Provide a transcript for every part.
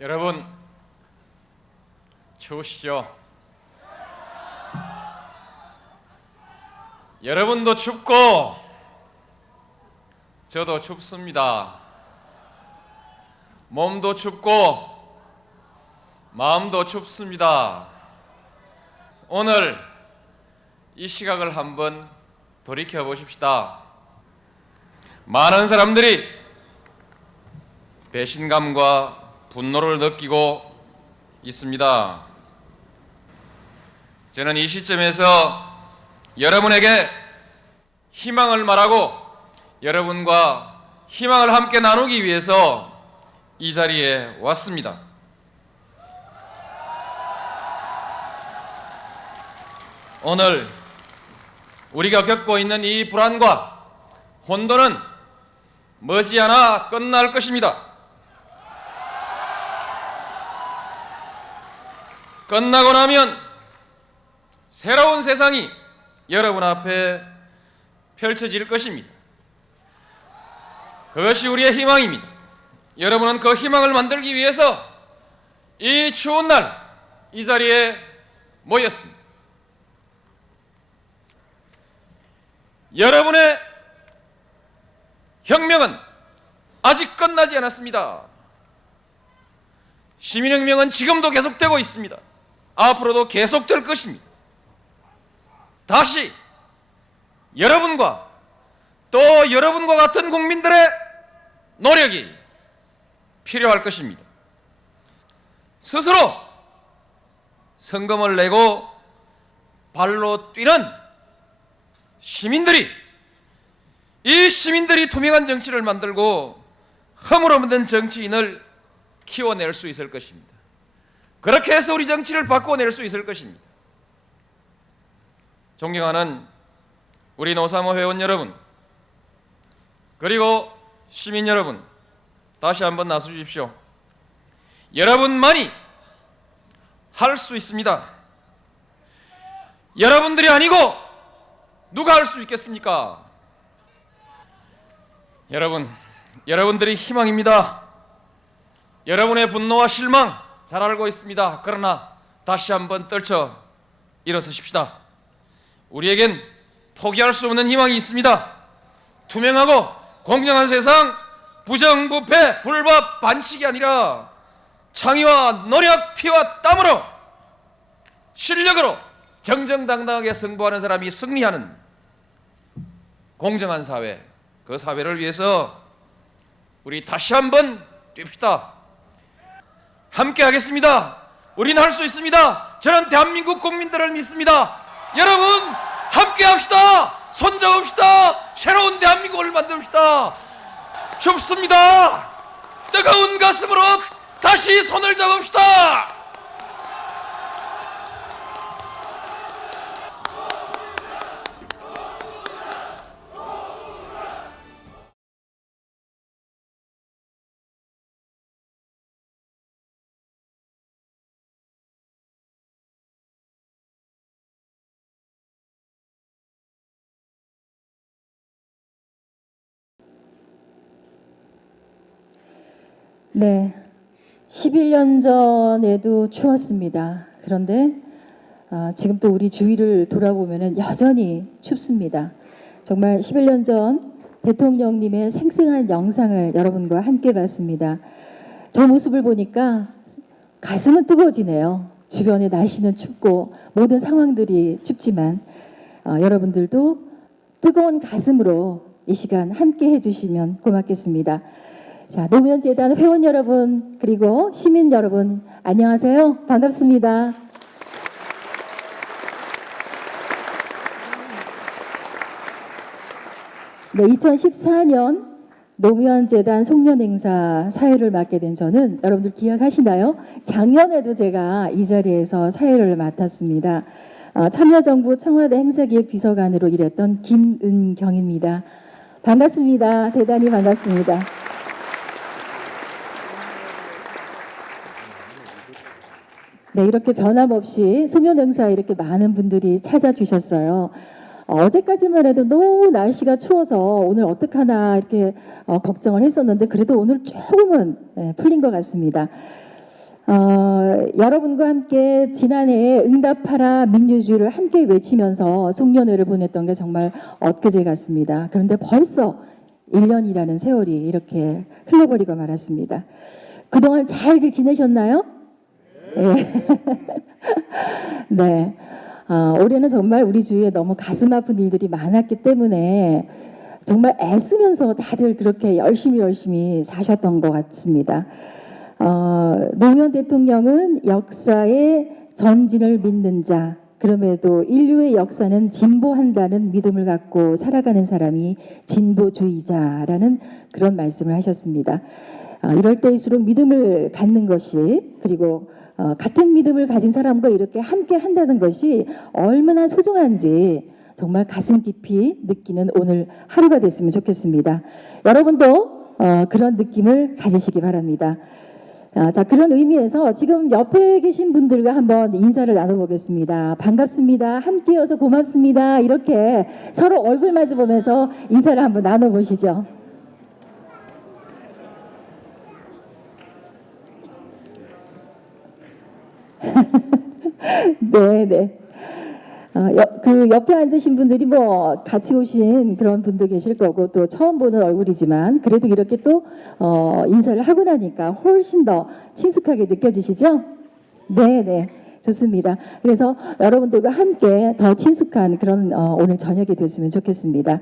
여러분 추우시죠? 여러분도 춥고 저도 춥습니다. 몸도 춥고 마음도 춥습니다. 오늘 이 시각을 한번 돌이켜 보십시다. 많은 사람들이 배신감과 분노를 느끼고 있습니다. 저는 이 시점에서 여러분에게 희망을 말하고 여러분과 희망을 함께 나누기 위해서 이 자리에 왔습니다. 오늘 우리가 겪고 있는 이 불안과 혼돈은 머지않아 끝날 것입니다. 끝나고 나면 새로운 세상이 여러분 앞에 펼쳐질 것입니다. 그것이 우리의 희망입니다. 여러분은 그 희망을 만들기 위해서 이 추운 날 이 자리에 모였습니다. 여러분의 혁명은 아직 끝나지 않았습니다. 시민혁명은 지금도 계속되고 있습니다. 앞으로도 계속될 것입니다. 다시 여러분과 또 여러분과 같은 국민들의 노력이 필요할 것입니다. 스스로 성금을 내고 발로 뛰는 시민들이 투명한 정치를 만들고 허물 없는 정치인을 키워낼 수 있을 것입니다. 그렇게 해서 우리 정치를 바꿔낼 수 있을 것입니다. 존경하는 우리 노사모 회원 여러분, 그리고 시민 여러분, 다시 한번 나서주십시오. 여러분만이 할 수 있습니다. 여러분들이 아니고 누가 할 수 있겠습니까? 여러분들이 희망입니다. 여러분의 분노와 실망 잘 알고 있습니다. 그러나 다시 한번 떨쳐 일어서십시다. 우리에겐 포기할 수 없는 희망이 있습니다. 투명하고 공정한 세상, 부정부패, 불법, 반칙이 아니라 창의와 노력, 피와 땀으로 실력으로 정정당당하게 승부하는 사람이 승리하는 공정한 사회, 그 사회를 위해서 우리 다시 한번 뜁시다. 함께 하겠습니다. 우리는 할 수 있습니다. 저는 대한민국 국민들을 믿습니다. 여러분 함께 합시다. 손잡읍시다. 새로운 대한민국을 만듭시다. 춥습니다. 뜨거운 가슴으로 다시 손을 잡읍시다. 네, 11년 전에도 추웠습니다. 그런데 지금 또 우리 주위를 돌아보면 여전히 춥습니다. 정말 11년 전 대통령님의 생생한 영상을 여러분과 함께 봤습니다. 저 모습을 보니까 가슴은 뜨거워지네요. 주변의 날씨는 춥고 모든 상황들이 춥지만 여러분들도 뜨거운 가슴으로 이 시간 함께 해주시면 고맙겠습니다. 자, 노무현재단 회원 여러분 그리고 시민 여러분 안녕하세요. 반갑습니다. 네, 2014년 노무현재단 송년행사 사회를 맡게 된 저는 여러분들 기억하시나요? 작년에도 제가 이 자리에서 사회를 맡았습니다. 참여정부 청와대 행사기획비서관으로 일했던 김은경입니다. 반갑습니다. 대단히 반갑습니다. 네, 이렇게 변함없이 송년행사에 이렇게 많은 분들이 찾아주셨어요. 어제까지만 해도 너무 날씨가 추워서 오늘 어떡하나 이렇게 걱정을 했었는데 그래도 오늘 조금은 풀린 것 같습니다. 여러분과 함께 지난해에 응답하라 민주주의를 함께 외치면서 송년회를 보냈던 게 정말 엊그제 같습니다. 그런데 벌써 1년이라는 세월이 이렇게 흘러버리고 말았습니다. 그동안 잘들 지내셨나요? 네. 네. 올해는 정말 우리 주위에 너무 가슴 아픈 일들이 많았기 때문에 정말 애쓰면서 다들 그렇게 열심히 사셨던 것 같습니다. 노무현 대통령은 역사의 전진을 믿는 자, 그럼에도 인류의 역사는 진보한다는 믿음을 갖고 살아가는 사람이 진보주의자라는 그런 말씀을 하셨습니다. 이럴 때일수록 믿음을 갖는 것이, 그리고 같은 믿음을 가진 사람과 이렇게 함께 한다는 것이 얼마나 소중한지 정말 가슴 깊이 느끼는 오늘 하루가 됐으면 좋겠습니다. 여러분도 그런 느낌을 가지시기 바랍니다. 자, 그런 의미에서 지금 옆에 계신 분들과 한번 인사를 나눠보겠습니다. 반갑습니다. 함께여서 고맙습니다. 이렇게 서로 얼굴 마주 보면서 인사를 한번 나눠보시죠. 네. 그 옆에 앉으신 분들이 뭐 같이 오신 그런 분도 계실 거고 또 처음 보는 얼굴이지만 그래도 이렇게 또 인사를 하고 나니까 훨씬 더 친숙하게 느껴지시죠? 네. 좋습니다. 그래서 여러분들과 함께 더 친숙한 그런 오늘 저녁이 됐으면 좋겠습니다.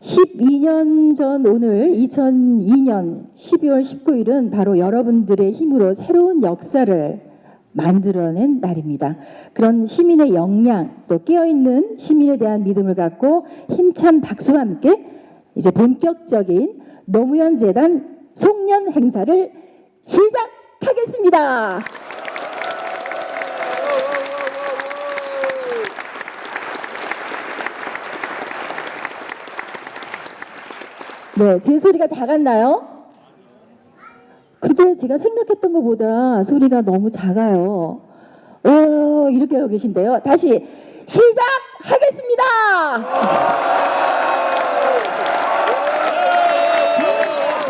12년 전 오늘 2002년 12월 19일은 바로 여러분들의 힘으로 새로운 역사를 만들어낸 날입니다. 그런 시민의 역량, 또 깨어있는 시민에 대한 믿음을 갖고 힘찬 박수와 함께 이제 본격적인 노무현 재단 송년 행사를 시작하겠습니다. 네, 제 소리가 작았나요? 근데 제가 생각했던 것보다 소리가 너무 작아요. 이렇게 하고 계신데요. 다시 시작하겠습니다.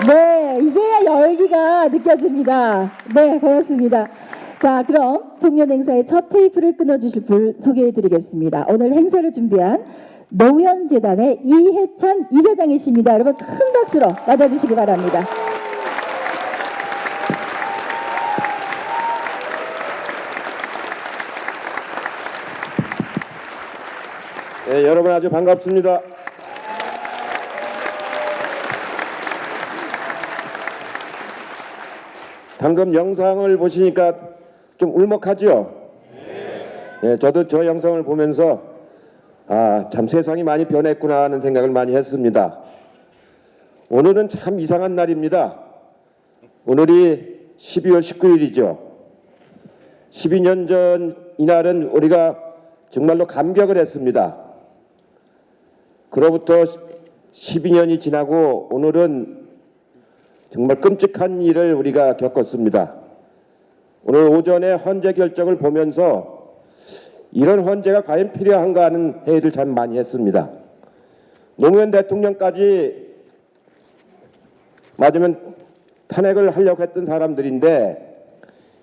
네, 이제야 열기가 느껴집니다. 네, 고맙습니다. 자, 그럼 송년 행사의 첫 테이프를 끊어주실 분 소개해드리겠습니다. 오늘 행사를 준비한 노무현 재단의 이해찬 이사장이십니다. 여러분 큰 박수로 맞아주시기 바랍니다. 네, 여러분 아주 반갑습니다. 방금 영상을 보시니까 좀 울먹하죠? 네, 저도 저 영상을 보면서 참 세상이 많이 변했구나 하는 생각을 많이 했습니다. 오늘은 참 이상한 날입니다. 오늘이 12월 19일이죠. 12년 전 이날은 우리가 정말로 감격을 했습니다. 그로부터 12년이 지나고 오늘은 정말 끔찍한 일을 우리가 겪었습니다. 오늘 오전에 헌재 결정을 보면서 이런 헌재가 과연 필요한가 하는 회의를 참 많이 했습니다. 노무현 대통령까지 맞으면 탄핵을 하려고 했던 사람들인데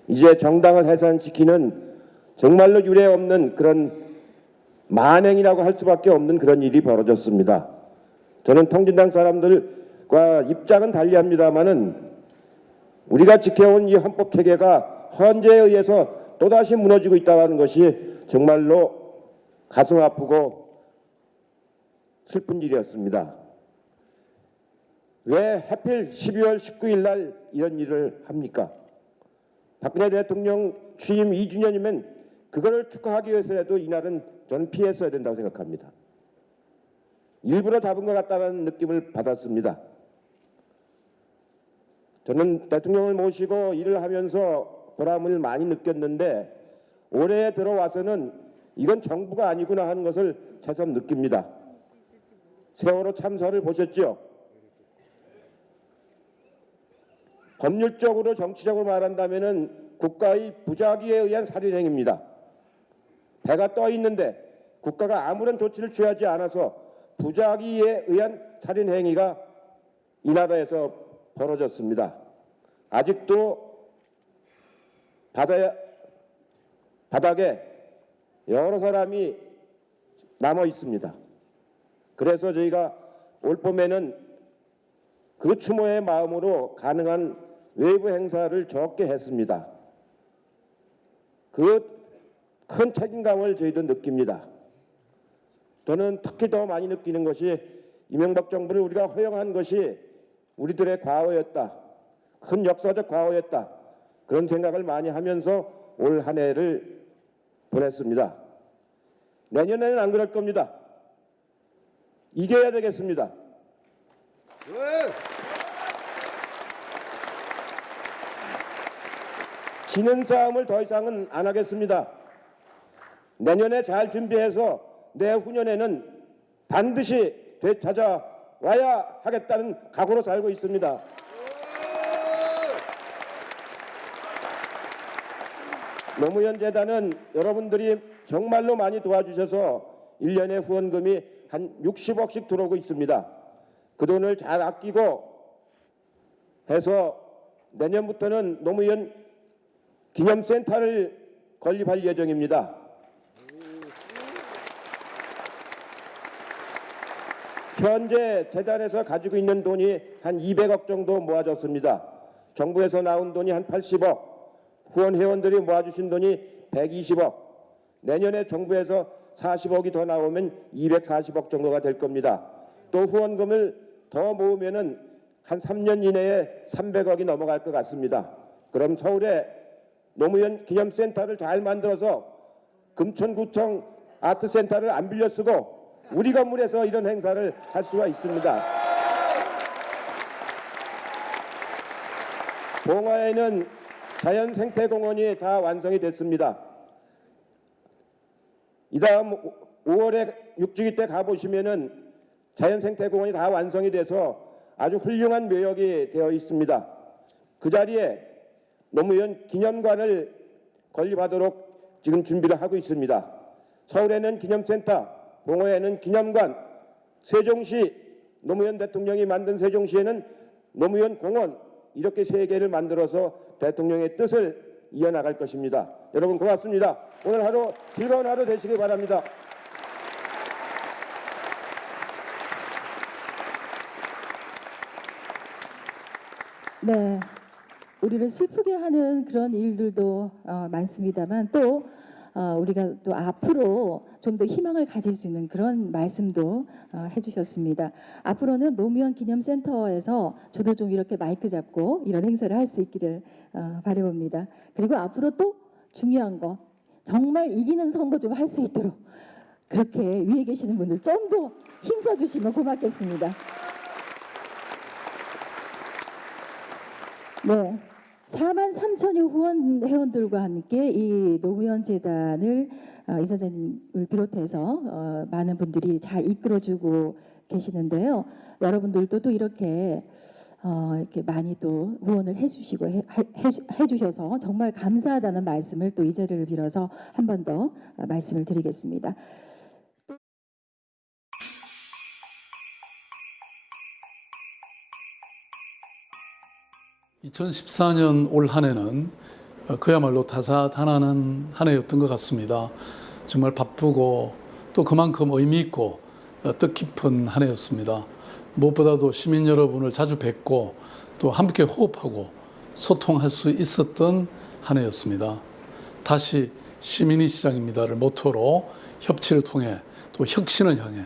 이제 정당을 해산시키는 정말로 유례 없는 그런 만행이라고 할 수밖에 없는 그런 일이 벌어졌습니다. 저는 통진당 사람들과 입장은 달리합니다마는 우리가 지켜온 이 헌법 체계가 헌재에 의해서 또다시 무너지고 있다는 것이 정말로 가슴 아프고 슬픈 일이었습니다. 왜 하필 12월 19일 날 이런 일을 합니까? 박근혜 대통령 취임 2주년이면 그거를 축하하기 위해서라도 이날은 저는 피했어야 된다고 생각합니다. 일부러 잡은 것 같다는 느낌을 받았습니다. 저는 대통령을 모시고 일을 하면서 보람을 많이 느꼈는데 올해 들어와서는 이건 정부가 아니구나 하는 것을 새삼 느낍니다. 세월호 참사를 보셨죠? 법률적으로 정치적으로 말한다면은 국가의 부작위에 의한 살인행위입니다. 배가 떠 있는데 국가가 아무런 조치를 취하지 않아서 부작위에 의한 살인행위가 이 나라에서 벌어졌습니다. 아직도 바닥에 여러 사람이 남아 있습니다. 그래서 저희가 올 봄에는 그 추모의 마음으로 가능한 외부 행사를 적게 했습니다. 그 큰 책임감을 저희도 느낍니다. 저는 특히 더 많이 느끼는 것이 이명박 정부를 우리가 허용한 것이 우리들의 과오였다. 큰 역사적 과오였다. 그런 생각을 많이 하면서 올 한 해를 보냈습니다. 내년에는 안 그럴 겁니다. 이겨야 되겠습니다. 지는 싸움을 더 이상은 안 하겠습니다. 내년에 잘 준비해서 내후년에는 반드시 되찾아와야 하겠다는 각오로 살고 있습니다. 노무현 재단은 여러분들이 정말로 많이 도와주셔서 1년에 후원금이 한 60억씩 들어오고 있습니다. 그 돈을 잘 아끼고 해서 내년부터는 노무현 기념센터를 건립할 예정입니다. 현재 재단에서 가지고 있는 돈이 한 200억 정도 모아졌습니다. 정부에서 나온 돈이 한 80억, 후원 회원들이 모아주신 돈이 120억, 내년에 정부에서 40억이 더 나오면 240억 정도가 될 겁니다. 또 후원금을 더 모으면은 한 3년 이내에 300억이 넘어갈 것 같습니다. 그럼 서울에 노무현 기념센터를 잘 만들어서 금천구청 아트센터를 안 빌려 쓰고 우리 건물에서 이런 행사를 할 수가 있습니다. 봉화에는 자연생태공원이 다 완성이 됐습니다. 이 다음 5월에 육주기 때 가보시면은 자연생태공원이 다 완성이 돼서 아주 훌륭한 묘역이 되어 있습니다. 그 자리에 노무현 기념관을 건립하도록 지금 준비를 하고 있습니다. 서울에는 기념센터, 봉화에는 기념관, 세종시 노무현 대통령이 만든 세종시에는 노무현 공원, 이렇게 세 개를 만들어서 대통령의 뜻을 이어나갈 것입니다. 여러분 고맙습니다. 오늘 하루 즐거운 하루 되시길 바랍니다. 네, 우리를 슬프게 하는 그런 일들도 많습니다만 또 우리가 또 앞으로 좀 더 희망을 가질 수 있는 그런 말씀도 해주셨습니다. 앞으로는 노무현 기념센터에서 저도 좀 이렇게 마이크 잡고 이런 행사를 할 수 있기를 바라봅니다. 그리고 앞으로 또 중요한 거 정말 이기는 선거 좀 할 수 있도록 그렇게 위에 계시는 분들 좀 더 힘써 주시면 고맙겠습니다. 네, 4만 3천여 후원 회원들과 함께 이 노무현 재단을 이사장님을 비롯해서 많은 분들이 잘 이끌어주고 계시는데요. 여러분들도 또 이렇게 많이 또 후원을 해주시고 해주셔서 정말 감사하다는 말씀을 또 이 자리를 빌어서 한 번 더 말씀을 드리겠습니다. 2014년 올 한 해는 그야말로 다사다난한 한 해였던 것 같습니다. 정말 바쁘고 또 그만큼 의미 있고 뜻깊은 한 해였습니다. 무엇보다도 시민 여러분을 자주 뵙고 또 함께 호흡하고 소통할 수 있었던 한 해였습니다. 다시 시민이 시장입니다를 모토로 협치를 통해 또 혁신을 향해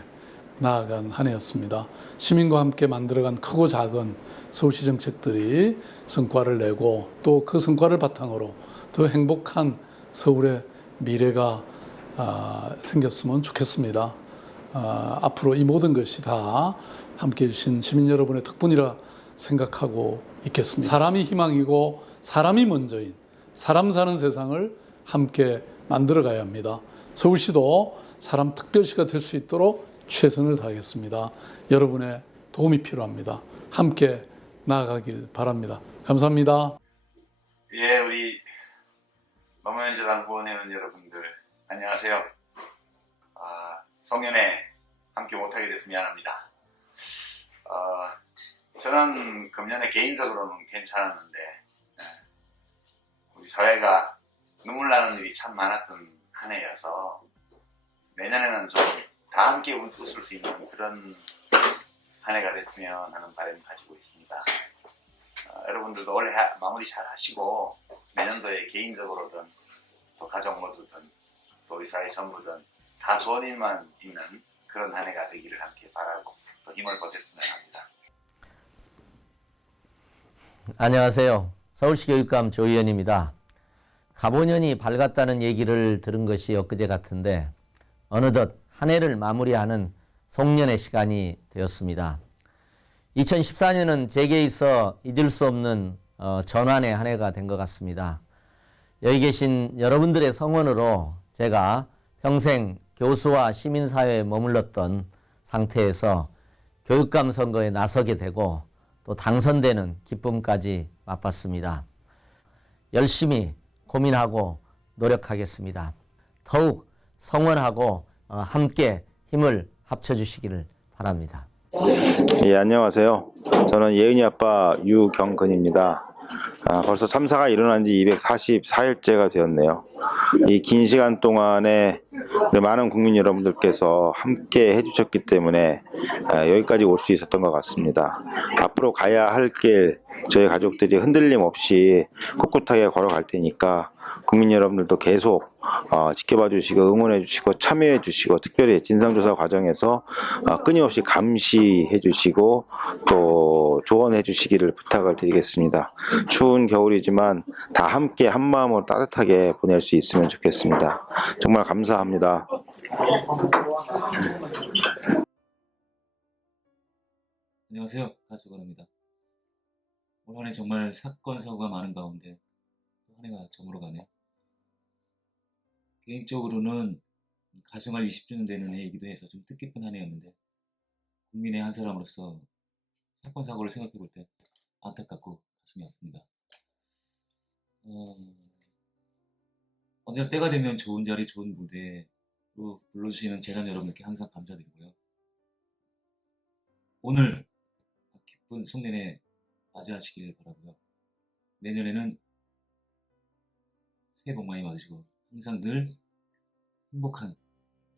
나아간 한 해였습니다. 시민과 함께 만들어간 크고 작은 서울시 정책들이 성과를 내고 또 그 성과를 바탕으로 더 행복한 서울의 미래가 생겼으면 좋겠습니다. 앞으로 이 모든 것이 다 함께해 주신 시민 여러분의 덕분이라 생각하고 있겠습니다. 사람이 희망이고 사람이 먼저인 사람 사는 세상을 함께 만들어 가야 합니다. 서울시도 사람 특별시가 될 수 있도록 최선을 다하겠습니다. 여러분의 도움이 필요합니다. 함께 나아가길 바랍니다. 감사합니다. 예, 우리 노무현 재단 후원회원 여러분들 안녕하세요. 송년회 함께 못하게 돼서 미안합니다. 저는 금년에 개인적으로는 괜찮았는데 우리 사회가 눈물 나는 일이 참 많았던 한 해여서 내년에는 좀 다 함께 웃을 수 있는 그런 한 해가 됐으면 하는 바람을 가지고 있습니다. 여러분들도 올해 마무리 잘 하시고 내년도에 개인적으로든 또 가족 모두든 또 우리 사회 전부든 다 좋은 일만 있는 그런 한 해가 되기를 함께 바라고 또 힘을 보탰으면 합니다. 안녕하세요. 서울시 교육감 조희연입니다. 가보년이 밝았다는 얘기를 들은 것이 엊그제 같은데 어느덧 한 해를 마무리하는 송년의 시간이 되었습니다. 2014년은 제게 있어 잊을 수 없는 전환의 한 해가 된 것 같습니다. 여기 계신 여러분들의 성원으로 제가 평생 교수와 시민사회에 머물렀던 상태에서 교육감 선거에 나서게 되고 또 당선되는 기쁨까지 맛봤습니다. 열심히 고민하고 노력하겠습니다. 더욱 성원하고 함께 힘을 합쳐주시기를 바랍니다. 예, 안녕하세요. 저는 예은이 아빠 유경근입니다. 벌써 참사가 일어난 지 244일째가 되었네요. 이 긴 시간 동안에 많은 국민 여러분들께서 함께 해주셨기 때문에 여기까지 올 수 있었던 것 같습니다. 앞으로 가야 할 길 저희 가족들이 흔들림 없이 꿋꿋하게 걸어갈 테니까 국민 여러분들도 계속 지켜봐 주시고 응원해 주시고 참여해 주시고 특별히 진상조사 과정에서 끊임없이 감시해 주시고 또 조언해 주시기를 부탁을 드리겠습니다. 추운 겨울이지만 다 함께 한마음으로 따뜻하게 보낼 수 있으면 좋겠습니다. 정말 감사합니다. 안녕하세요. 가수건입니다. 올 한 해 정말 사건, 사고가 많은 가운데 또 한 해가 저물어가네요. 개인적으로는 가정할 20주년 되는 해이기도 해서 좀 뜻깊은 한 해였는데 국민의 한 사람으로서 사건, 사고를 생각해 볼 때 안타깝고 가슴이 아픕니다. 언제나 때가 되면 좋은 자리, 좋은 무대로 불러주시는 재단 여러분께 항상 감사드리고요. 오늘 기쁜 송년회 맞이하시길 바라고요. 내년에는 새해 복 많이 받으시고 항상 늘 행복한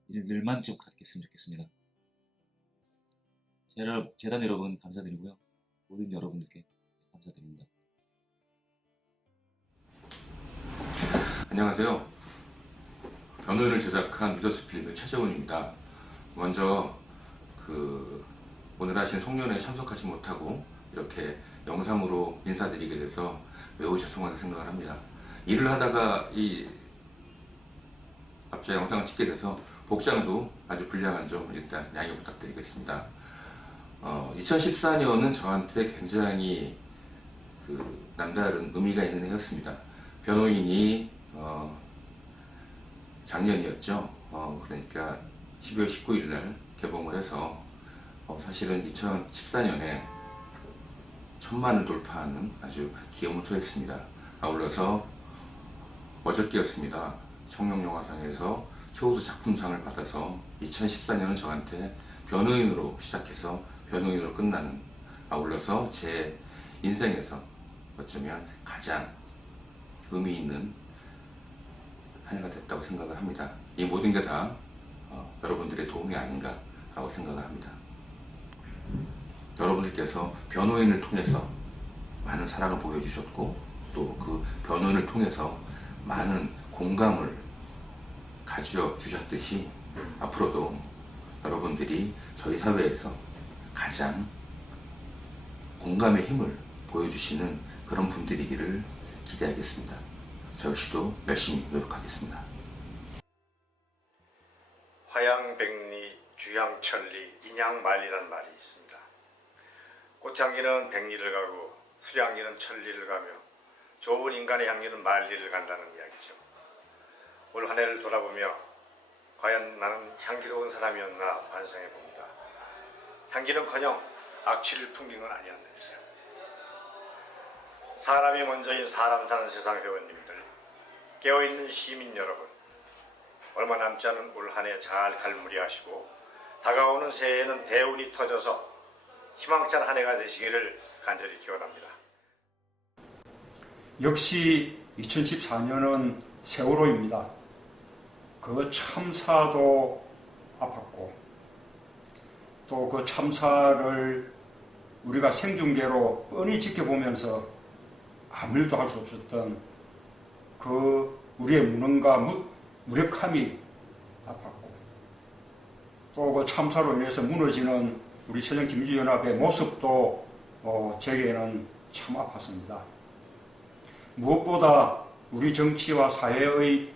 일들만 좀 갖겠으면 좋겠습니다. 재단 여러분 감사드리고요. 모든 여러분들께 감사드립니다. 안녕하세요. 변호인을 제작한 리더스 필름의 최재훈입니다. 먼저 오늘 하신 송년회에 참석하지 못하고 이렇게 영상으로 인사드리게 돼서 매우 죄송하게 생각을 합니다. 일을 하다가 이 앞자 영상을 찍게 돼서 복장도 아주 불량한 점 일단 양해 부탁드리겠습니다. 2014년은 저한테 굉장히 남다른 의미가 있는 해였습니다. 변호인이 작년이었죠. 그러니까 12월 19일 날 개봉을 해서 사실은 2014년에 1000만을 돌파하는 아주 기염을 토했습니다. 아울러서 어저께였습니다. 청룡영화상에서 최우수 작품상을 받아서 2014년은 저한테 변호인으로 시작해서 변호인으로 끝나는, 아울러서 제 인생에서 어쩌면 가장 의미 있는 한 해가 됐다고 생각을 합니다. 이 모든 게 다 여러분들의 도움이 아닌가라고 생각을 합니다. 여러분들께서 변호인을 통해서 많은 사랑을 보여주셨고 또 그 변호인을 통해서 많은 공감을 가져주셨듯이 앞으로도 여러분들이 저희 사회에서 가장 공감의 힘을 보여주시는 그런 분들이기를 기대하겠습니다. 저 역시도 열심히 노력하겠습니다. 화양백리, 주향천리, 인양만리란 말이 있습니다. 꽃향기는 백리를 가고 수향기는 천리를 가며 좋은 인간의 향기는 만리를 간다는 이야기죠. 올 한 해를 돌아보며 과연 나는 향기로운 사람이었나 반성해 봅니다. 향기는커녕 악취를 풍긴 건 아니었는지요. 사람이 먼저인 사람 사는 세상 회원님들, 깨어있는 시민 여러분, 얼마 남지 않은 올 한 해 잘 갈무리하시고 다가오는 새해에는 대운이 터져서 희망찬 한 해가 되시기를 간절히 기원합니다. 역시 2014년은 세월호입니다. 그 참사도 아팠고 또 그 참사를 우리가 생중계로 뻔히 지켜보면서 아무 일도 할 수 없었던 그 우리의 무능과 무력함이 아팠고 또 그 참사로 인해서 무너지는 우리 새정김주연합의 모습도 제게는 참 아팠습니다. 무엇보다 우리 정치와 사회의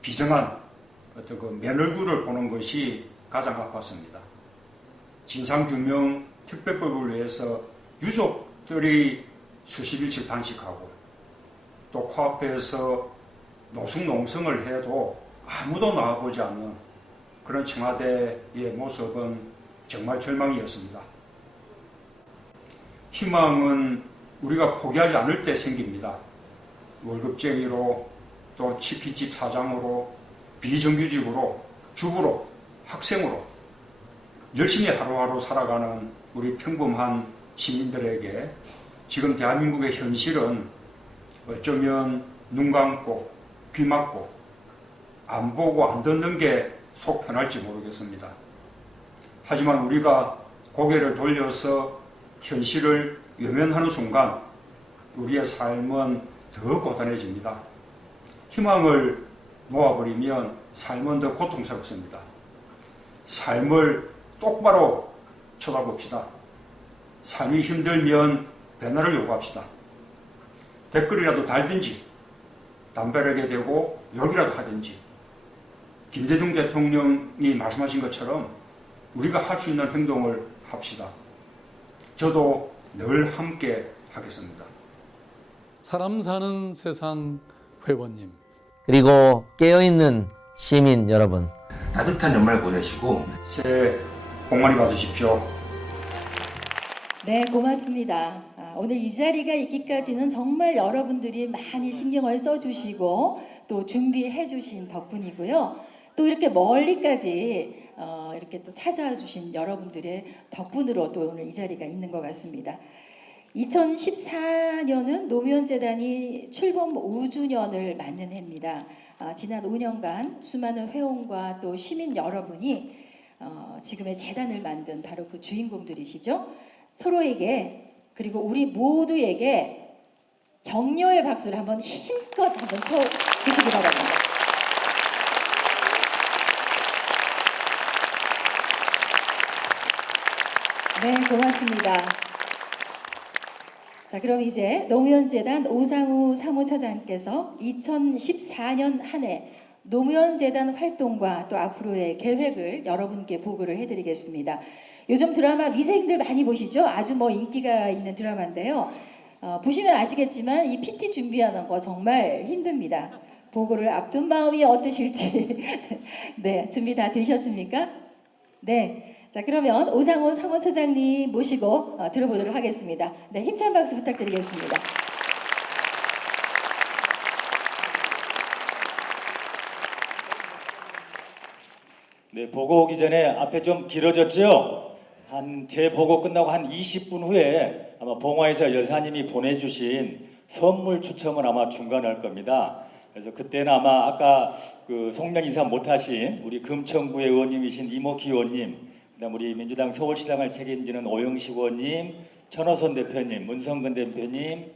비정한 어떤 그 맨얼굴을 보는 것이 가장 아팠습니다. 진상규명 특별법을 위해서 유족들이 수십 일씩 단식하고 또 코앞에서 노숙농성을 해도 아무도 나와보지 않는 그런 청와대의 모습은 정말 절망이었습니다. 희망은 우리가 포기하지 않을 때 생깁니다. 월급쟁이로 또 치킨집 사장으로 비정규직으로 주부로 학생으로 열심히 하루하루 살아가는 우리 평범한 시민들에게 지금 대한민국의 현실은 어쩌면 눈 감고 귀 막고 안 보고 안 듣는 게 속 편할지 모르겠습니다. 하지만 우리가 고개를 돌려서 현실을 외면하는 순간 우리의 삶은 더 고단해집니다. 희망을 놓아버리면 삶은 더 고통스럽습니다. 삶을 똑바로 쳐다봅시다. 삶이 힘들면 변화를 요구합시다. 댓글이라도 달든지 담배를 하게 되고 욕이라도 하든지 김대중 대통령이 말씀하신 것처럼 우리가 할 수 있는 행동을 합시다. 저도 늘 함께 하겠습니다. 사람 사는 세상 회원님, 그리고 깨어있는 시민 여러분, 따뜻한 연말 보내시고 새해 복 많이 받으십시오. 네, 고맙습니다. 오늘 이 자리가 있기까지는 정말 여러분들이 많이 신경을 써주시고 또 준비해 주신 덕분이고요. 또 이렇게 멀리까지 이렇게 또 찾아와 주신 여러분들의 덕분으로 또 오늘 이 자리가 있는 것 같습니다. 2014년은 노무현재단이 출범 5주년을 맞는 해입니다. 지난 5년간 수많은 회원과 또 시민 여러분이 지금의 재단을 만든 바로 그 주인공들이시죠. 서로에게 그리고 우리 모두에게 격려의 박수를 한번 힘껏 한번 쳐주시기 바랍니다. 네, 고맙습니다. 자, 그럼 이제 노무현재단 오상우 사무처장께서 2014년 한 해 노무현재단 활동과 또 앞으로의 계획을 여러분께 보고를 해드리겠습니다. 요즘 드라마 미생들 많이 보시죠? 아주 인기가 있는 드라마인데요. 보시면 아시겠지만 이 PT 준비하는 거 정말 힘듭니다. 보고를 앞둔 마음이 어떠실지. 네, 준비 다 되셨습니까? 네. 자, 그러면 오상우 사무처장님 모시고 들어보도록 하겠습니다. 네, 힘찬 박수 부탁드리겠습니다. 네, 보고 오기 전에 앞에 좀 길어졌죠? 제 보고 끝나고 한 20분 후에 아마 봉화에서 여사님이 보내주신 선물 추첨을 아마 중간에 할 겁니다. 그래서 그때는 아마 아까 그 송년 인사 못하신 우리 금천구의 의원님이신 이모키 의원님, 그다음 우리 민주당 서울시당을 책임지는 오영식 의원님, 천호선 대표님, 문성근 대표님,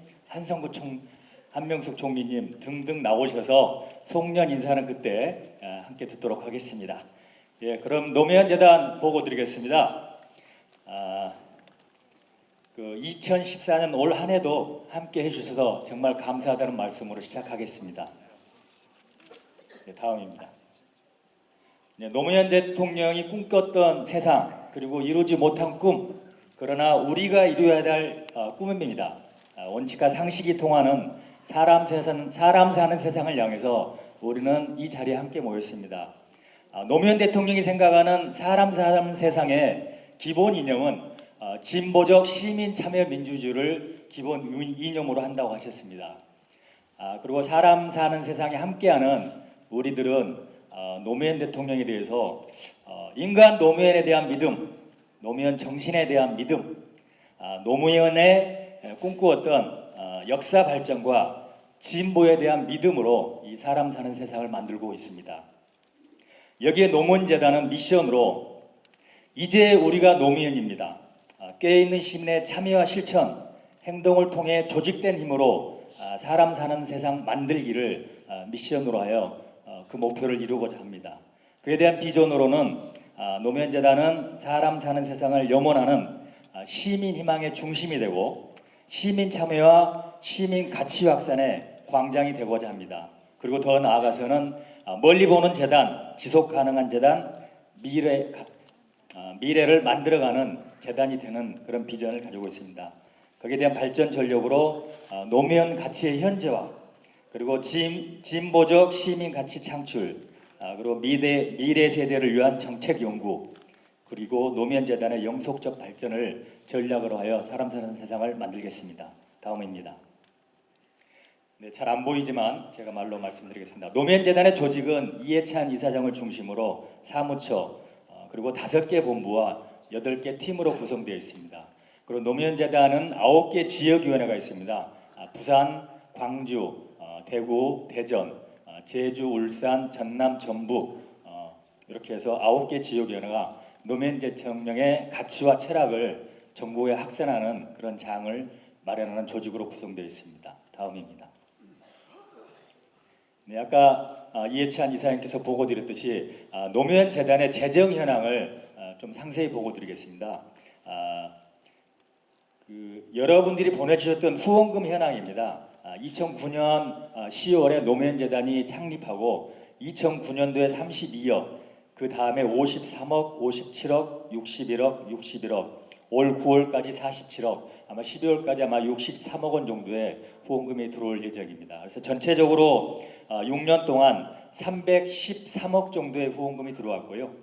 한명숙 총리님 등등 나오셔서 송년 인사는 그때 함께 듣도록 하겠습니다. 예, 그럼 노무현재단 보고 드리겠습니다. 2014년 올 한 해도 함께 해주셔서 정말 감사하다는 말씀으로 시작하겠습니다. 네, 다음입니다. 네, 노무현 대통령이 꿈꿨던 세상 그리고 이루지 못한 꿈, 그러나 우리가 이루어야 할 꿈입니다. 원칙과 상식이 통하는 사람 사는 세상을 향해서 우리는 이 자리에 함께 모였습니다. 노무현 대통령이 생각하는 사람 사는 세상의 기본 이념은 진보적 시민 참여 민주주의를 기본 이념으로 한다고 하셨습니다. 그리고 사람 사는 세상에 함께하는 우리들은 노무현 대통령에 대해서 인간 노무현에 대한 믿음, 노무현 정신에 대한 믿음, 노무현의 꿈꾸었던 역사 발전과 진보에 대한 믿음으로 이 사람 사는 세상을 만들고 있습니다. 여기에 노무현재단은 미션으로 이제 우리가 노무현입니다. 깨어있는 시민의 참여와 실천, 행동을 통해 조직된 힘으로 사람 사는 세상 만들기를 미션으로 하여 그 목표를 이루고자 합니다. 그에 대한 비전으로는 노무현재단은 사람 사는 세상을 염원하는 시민 희망의 중심이 되고 시민 참여와 시민 가치 확산의 광장이 되고자 합니다. 그리고 더 나아가서는 멀리 보는 재단, 지속 가능한 재단, 미래를 만들어가는 재단이 되는 그런 비전을 가지고 있습니다. 거기에 대한 발전 전력으로 노무현 가치의 현재화, 그리고 진보적 시민 가치 창출, 그리고 미래 세대를 위한 정책 연구, 그리고 노무현 재단의 영속적 발전을 전략으로 하여 사람 사는 세상을 만들겠습니다. 다음입니다. 네, 잘 안 보이지만 제가 말로 말씀드리겠습니다. 노무현 재단의 조직은 이해찬 이사장을 중심으로 사무처, 그리고 5개 본부와 8개 팀으로 구성되어 있습니다. 그리고 노무현 재단은 9개 지역위원회가 있습니다. 부산, 광주, 대구, 대전, 제주, 울산, 전남, 전북, 이렇게 해서 9개 지역위원회가 노무현 대통령의 가치와 철학을 전국에 확산하는 그런 장을 마련하는 조직으로 구성되어 있습니다. 다음입니다. 네, 아까 이해찬 이사님께서 보고 드렸듯이 노무현 재단의 재정 현황을 좀 상세히 보고 드리겠습니다. 여러분들이 보내주셨던 후원금 현황입니다. 2009년 10월에 노무현 재단이 창립하고 2009년도에 32억, 그 다음에 53억, 57억, 61억, 61억, 올 9월까지 47억, 아마 12월까지 아마 63억 원 정도의 후원금이 들어올 예정입니다. 그래서 전체적으로 6년 동안 313억 정도의 후원금이 들어왔고요.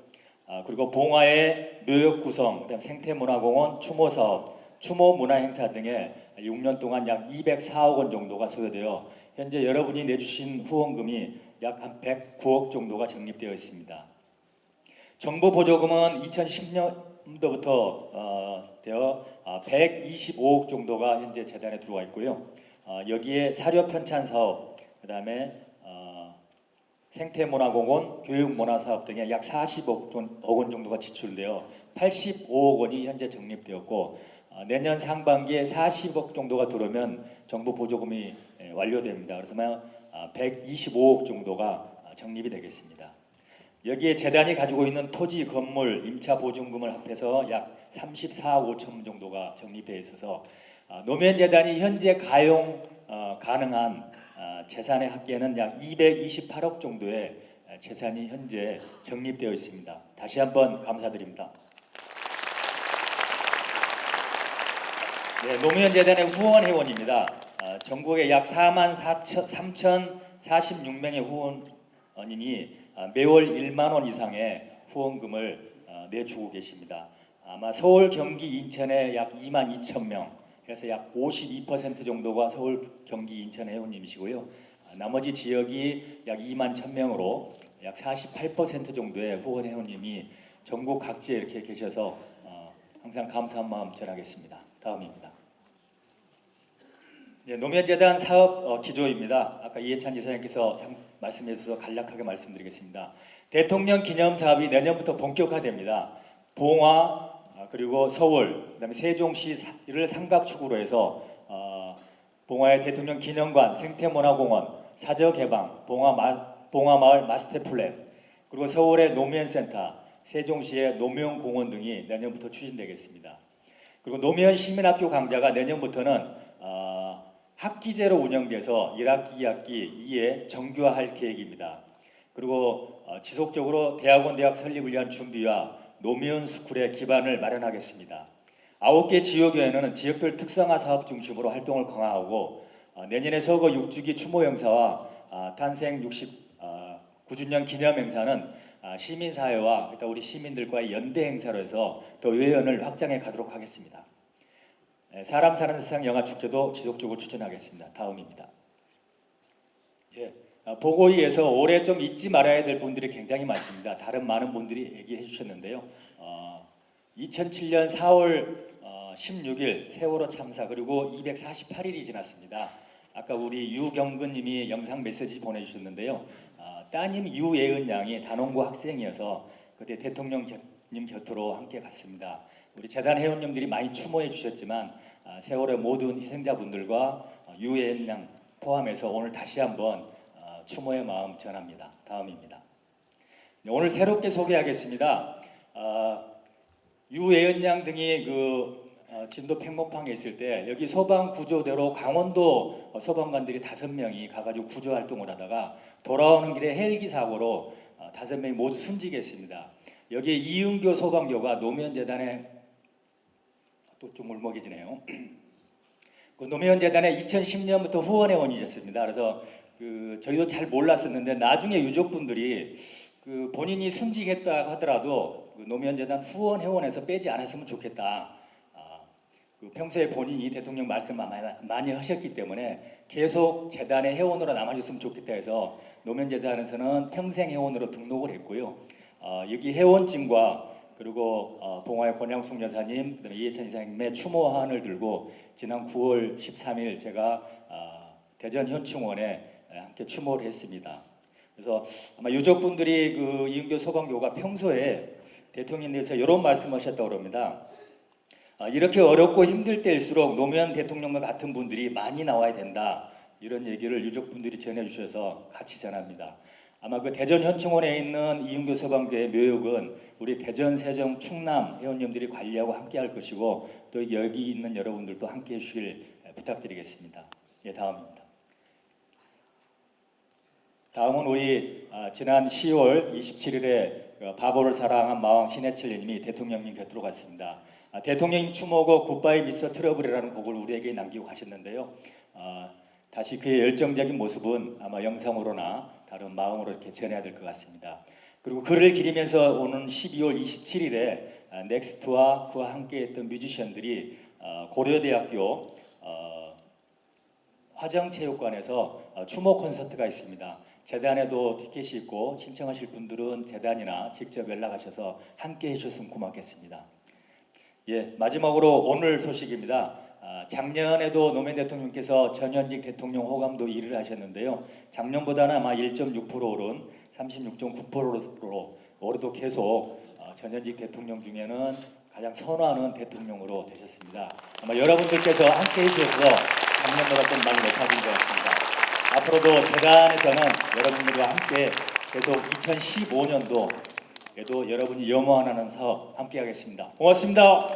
그리고 봉화의 묘역 구성, 그다음 생태문화공원 추모 사업, 추모 문화행사 등에 6년 동안 약 204억 원 정도가 소요되어 현재 여러분이 내주신 후원금이 약 한 109억 정도가 적립되어 있습니다. 정부 보조금은 2010년도부터 되어 125억 정도가 현재 재단에 들어와 있고요. 여기에 사료 편찬 사업, 그다음에 생태문화공원, 교육문화사업 등에 약 40억 원 정도가 지출되어 85억 원이 현재 적립되었고 내년 상반기에 40억 정도가 들어오면 정부 보조금이 완료됩니다. 그래서 125억 정도가 적립이 되겠습니다. 여기에 재단이 가지고 있는 토지, 건물, 임차 보증금을 합해서 약 34억 5천 정도가 적립되어 있어서 노무현 재단이 현재 가용 가능한 재산의 합계는 약 228억 정도의 재산이 현재 적립되어 있습니다. 다시 한번 감사드립니다. 네, 노무현 재단의 후원 회원입니다. 전국에 약 43,046명의 후원인이 매월 1만 원 이상의 후원금을 내주고 계십니다. 아마 서울, 경기, 인천에 약 2만 2천 명, 그래서 약 52% 정도가 서울, 경기, 인천 회원님이시고요. 나머지 지역이 약 2만 1천 명으로 약 48% 정도의 후원 회원님이 전국 각지에 이렇게 계셔서 항상 감사한 마음 전하겠습니다. 다음입니다. 네, 노무현재단 사업 기조입니다. 아까 이해찬 이사님께서 말씀해 주셔서 간략하게 말씀드리겠습니다. 대통령 기념 사업이 내년부터 본격화됩니다. 봉화 그리고 서울, 그다음에 세종시를 삼각축으로 해서 봉화의 대통령 기념관, 생태문화공원, 사저 개방, 봉화마을 마스터 플랜, 그리고 서울의 노무현센터, 세종시의 노무현공원 등이 내년부터 추진되겠습니다. 그리고 노무현 시민학교 강좌가 내년부터는 학기제로 운영돼서 1학기, 2학기 2회 정규화할 계획입니다. 그리고 지속적으로 대학원 대학 설립을 위한 준비와 노무현 스쿨의 기반을 마련하겠습니다. 9개 지역교회는 지역별 특성화 사업 중심으로 활동을 강화하고 내년에 서거 6주기 추모 행사와 탄생 69주년 기념 행사는 시민사회와 우리 시민들과의 연대 행사로 해서 더 외연을 확장해 가도록 하겠습니다. 사람 사는 세상 영화축제도 지속적으로 추진하겠습니다. 다음입니다. 예, 보고위에서 올해 좀 잊지 말아야 될 분들이 굉장히 많습니다. 다른 많은 분들이 얘기해 주셨는데요. 2007년 4월 16일 세월호 참사 그리고 248일이 지났습니다. 아까 우리 유경근님이 영상 메시지 보내주셨는데요. 따님 유예은 양이 단원고 학생이어서 그때 대통령님 곁으로 함께 갔습니다. 우리 재단 회원님들이 많이 추모해 주셨지만 세월의 모든 희생자분들과 유예은 양 포함해서 오늘 다시 한번 추모의 마음 전합니다. 다음입니다. 오늘 새롭게 소개하겠습니다. 유예은 양 등이 진도 팽목항에 있을 때 여기 소방 구조대로 강원도 소방관들이 5명이 가가지고 구조 활동을 하다가 돌아오는 길에 헬기 사고로 5명이 모두 순직했습니다. 여기에 이은교 소방교가 노무현재단에 또 좀 울먹이지네요. 그 노무현재단에 2010년부터 후원회원이었습니다. 그래서 저희도 잘 몰랐었는데 나중에 유족분들이 본인이 순직했다 하더라도 노무현재단 후원회원에서 빼지 않았으면 좋겠다. 평소에 본인이 대통령 말씀 많이 하셨기 때문에 계속 재단의 회원으로 남아줬으면 좋겠다 해서 노무현재단에서는 평생 회원으로 등록을 했고요. 여기 회원증과 그리고 봉화의 권양숙 여사님, 그다음에 이해찬 이사님의 추모한을 들고 지난 9월 13일 제가 대전 현충원에 함께 추모를 했습니다. 그래서 아마 유족분들이 이은교 소방교가 평소에 대통령에 대해서 이런 말씀하셨다고 합니다. 이렇게 어렵고 힘들 때일수록 노무현 대통령과 같은 분들이 많이 나와야 된다. 이런 얘기를 유족분들이 전해주셔서 같이 전합니다. 아마 대전 현충원에 있는 이은교 소방교의 묘역은 우리 대전, 세종, 충남 회원님들이 관리하고 함께할 것이고 또 여기 있는 여러분들도 함께해 주시길 부탁드리겠습니다. 예, 다음입니다. 다음은 우리 지난 10월 27일에 바보를 사랑한 마왕 신해철님이 대통령님 곁으로 갔습니다. 대통령 추모곡 굿바이 미스터 트러블이라는 곡을 우리에게 남기고 가셨는데요. 다시 그의 열정적인 모습은 아마 영상으로나 다른 마음으로 이렇게 전해야 될 것 같습니다. 그리고 그를 기리면서 오는 12월 27일에 넥스트와 그와 함께했던 뮤지션들이 고려대학교 화정체육관에서 추모 콘서트가 있습니다. 재단에도 티켓이 있고 신청하실 분들은 재단이나 직접 연락하셔서 함께 해주셨으면 고맙겠습니다. 예, 마지막으로 오늘 소식입니다. 작년에도 노무현 대통령께서 전현직 대통령 호감도 1위를 하셨는데요. 작년보다는 아마 1.6% 오른 36.9%로 올해도 계속 전현직 대통령 중에는 가장 선호하는 대통령으로 되셨습니다. 아마 여러분들께서 함께 해주셔서 작년보다 좀 많이 높아진 것 같습니다. 앞으로도 재단에서는 여러분들과 함께 계속 2015년도에도 여러분이 염원하는 사업 함께 하겠습니다. 고맙습니다.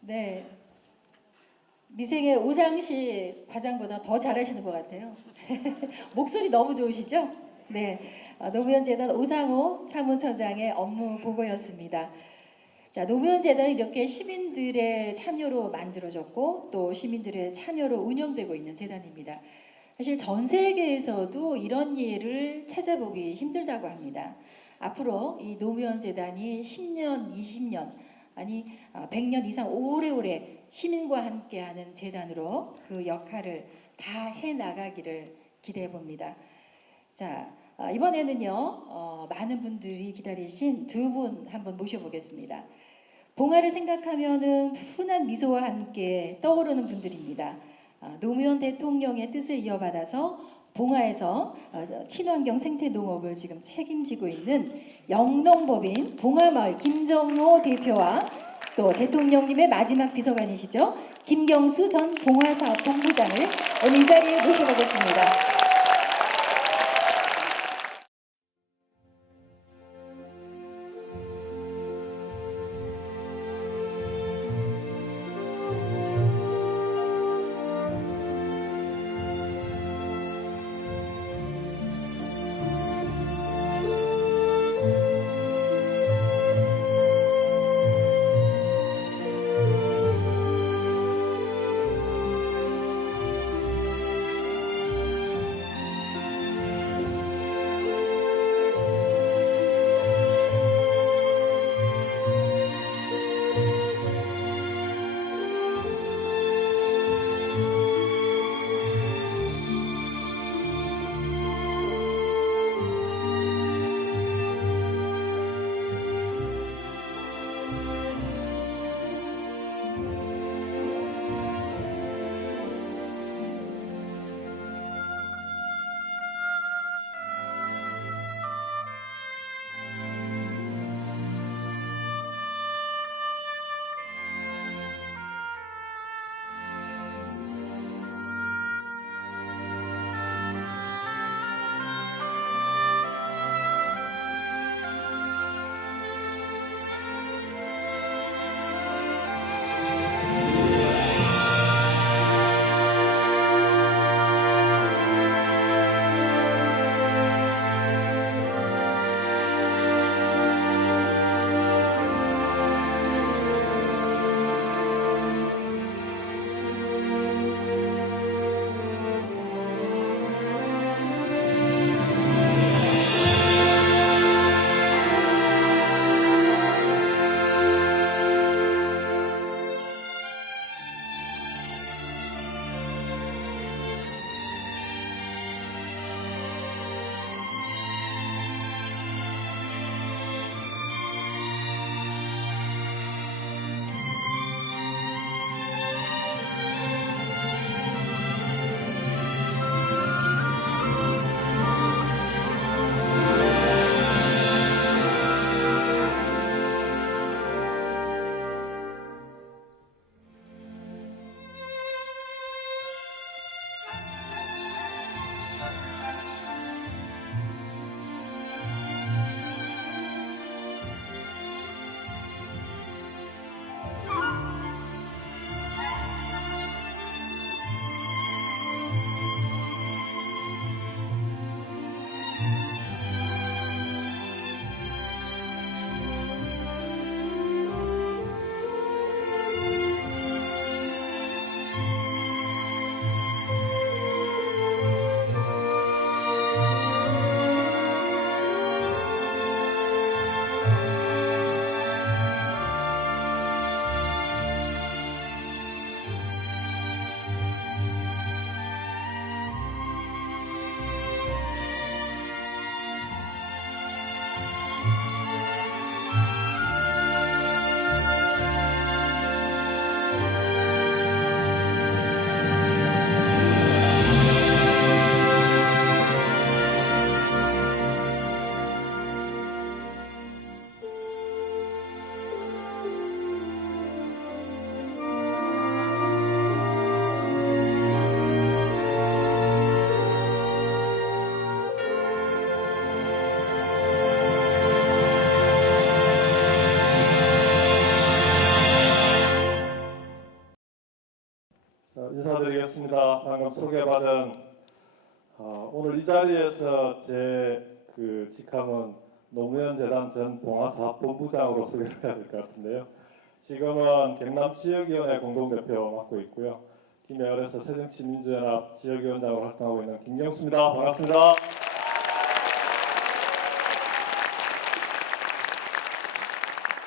네, 미생의 오장식 과장보다 더 잘하시는 것 같아요. 목소리 너무 좋으시죠? 네, 노무현재단 오상호 사무처장의 업무 보고였습니다. 자, 노무현재단은 이렇게 시민들의 참여로 만들어졌고 또 시민들의 참여로 운영되고 있는 재단입니다. 사실 전 세계에서도 이런 예를 찾아보기 힘들다고 합니다. 앞으로 이 노무현재단이 10년, 20년 아니 100년 이상 오래오래 시민과 함께하는 재단으로 그 역할을 다 해나가기를 기대해 봅니다. 자, 이번에는요 많은 분들이 기다리신 두 분 한번 모셔보겠습니다. 봉화를 생각하면은 푸근한 미소와 함께 떠오르는 분들입니다. 노무현 대통령의 뜻을 이어받아서 봉화에서 친환경 생태 농업을 지금 책임지고 있는 영농법인 봉화마을 김정호 대표와 또 대통령님의 마지막 비서관이시죠. 김경수 전 봉화사업본부장을 오늘 이 자리에 모셔보겠습니다. 소개받은 오늘 이 자리에서 제 그 직함은 노무현 재단 전 봉화사업본부장으로 소개를 해야 될 것 같은데요. 지금은 경남 지역위원회 공동대표 맡고 있고요. 김해을에서 새정치민주연합 지역위원장으로 활동하고 있는 김경수입니다. 반갑습니다.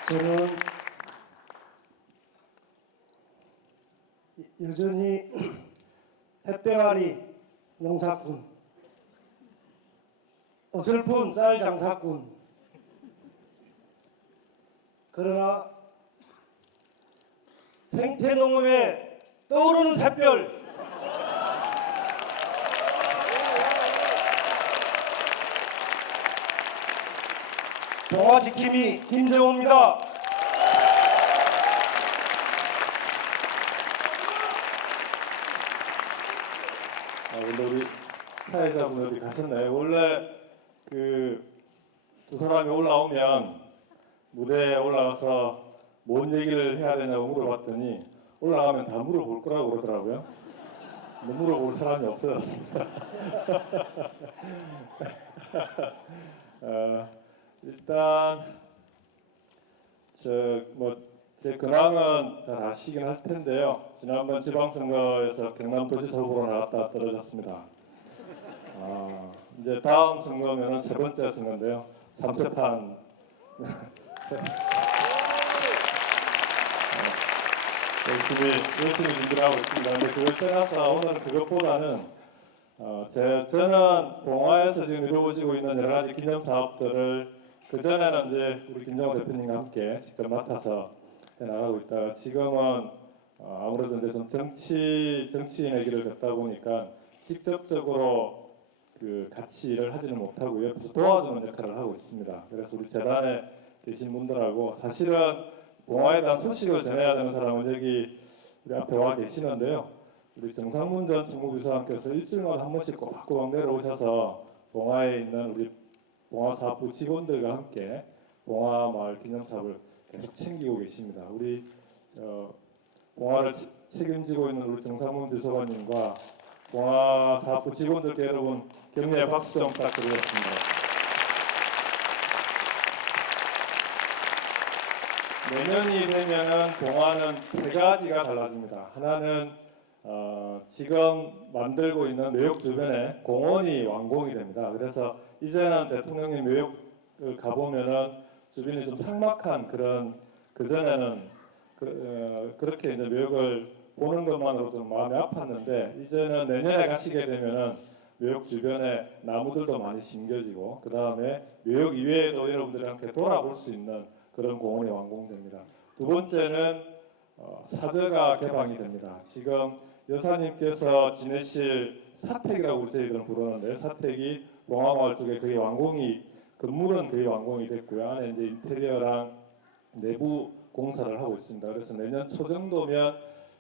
저는 여전히 햇대가리 농사꾼, 어설픈 쌀 장사꾼, 그러나 생태농업에 떠오르는 샛별, 봉화지킴이 김재호입니다. 근데 우리 사회자분 어디 가셨나요? 원래 그 두 사람이 올라오면 무대에 올라가서 뭔 얘기를 해야 되냐고 물어봤더니 올라가면 다 물어볼 거라고 그러더라고요. 물어볼 사람이 없어졌습니다. 일단 제 근황은 잘 아시긴 할 텐데요. 지난번 지방선거에서 경남도지사 후보로 나갔다 떨어졌습니다. 이제 다음 선거면은 세 번째 선거인데요. 3세판 열심히 준비하고 있습니다. 근데 그걸 떠나서 오늘은 그것보다는 저는 봉화에서 지금 이루어지고 있는 여러 가지 기념 사업들을 그 전에는 이제 우리 김정호 대표님과 함께 직접 맡아서 해나가고 있다가 지금은 아무래도 이제 좀 정치인의 길을 걷다 보니까 직접적으로 그 같이 일을 하지는 못하고 옆에서 도와주는 역할을 하고 있습니다. 그래서 우리 재단에 계신 분들하고 사실은 봉화에 대한 소식을 전해야 되는 사람은 여기 우리 앞에 와 계시는데요. 우리 정상문 전 총무비서관께서 일주일마다 한 번씩 꼭 내려오셔서 봉화에 있는 우리 봉화사업부 직원들과 함께 봉화마을 기념사업을 계속 챙기고 계십니다. 우리 봉화를 책임지고 있는 우리 정상문 비서관님과 봉화사업부 직원들께 여러분 격려의 박수 좀 부탁드리겠습니다. 내년이 되면은 봉화는 세 가지가 달라집니다. 하나는 지금 만들고 있는 묘역 주변에 공원이 완공이 됩니다. 그래서 이제는 대통령님 묘역을 가보면은 주변이 좀 삭막한 그런 그전에는 그렇게 이제 묘역을 보는 것만으로 좀 마음이 아팠는데 이제는 내년에 가시게 되면은 묘역 주변에 나무들도 많이 심겨지고 그 다음에 묘역 이외에도 여러분들이 함께 돌아볼 수 있는 그런 공원이 완공됩니다. 두 번째는 사저가 개방이 됩니다. 지금 여사님께서 지내실 사택이라고 저희들은 부르는데 사택이 봉화마을 쪽에 거의 건물은 거의 완공이 됐고요. 안에 이제 인테리어랑 내부 공사를 하고 있습니다. 그래서 내년 초 정도면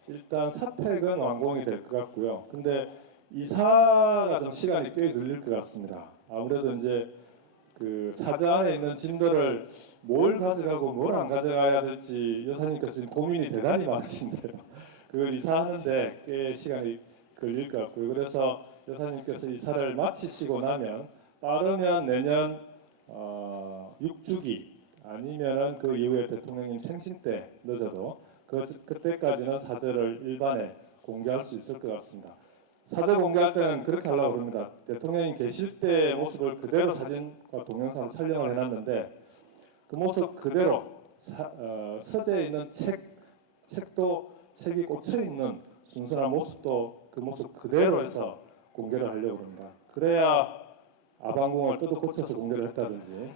일단 사택은 완공이 될 것 같고요. 근데 이사가 좀 시간이 꽤 걸릴 것 같습니다. 아무래도 이제 그 사저 안에 있는 짐들을 뭘 가져가고 뭘 안 가져가야 될지 여사님께서 지금 고민이 대단히 많으신데요. 그걸 이사하는데 꽤 시간이 걸릴 것 같고요. 그래서 여사님께서 이사를 마치시고 나면 빠르면 내년 6주기 아니면은 그 이후에 대통령님 생신 때 늦어도 그때까지는 사저를 일반에 공개할 수 있을 것 같습니다. 사저 공개할 때는 그렇게 하려고 합니다. 대통령님 계실 때 모습을 그대로 사진과 동영상을 촬영을 해놨는데 그 모습 그대로 서재에 있는 책이 꽂혀 있는 순수한 모습도 그 모습 그대로 해서 공개를 하려고 합니다. 그래야 아방궁을 뜯어 고쳐서 공개를 했다든지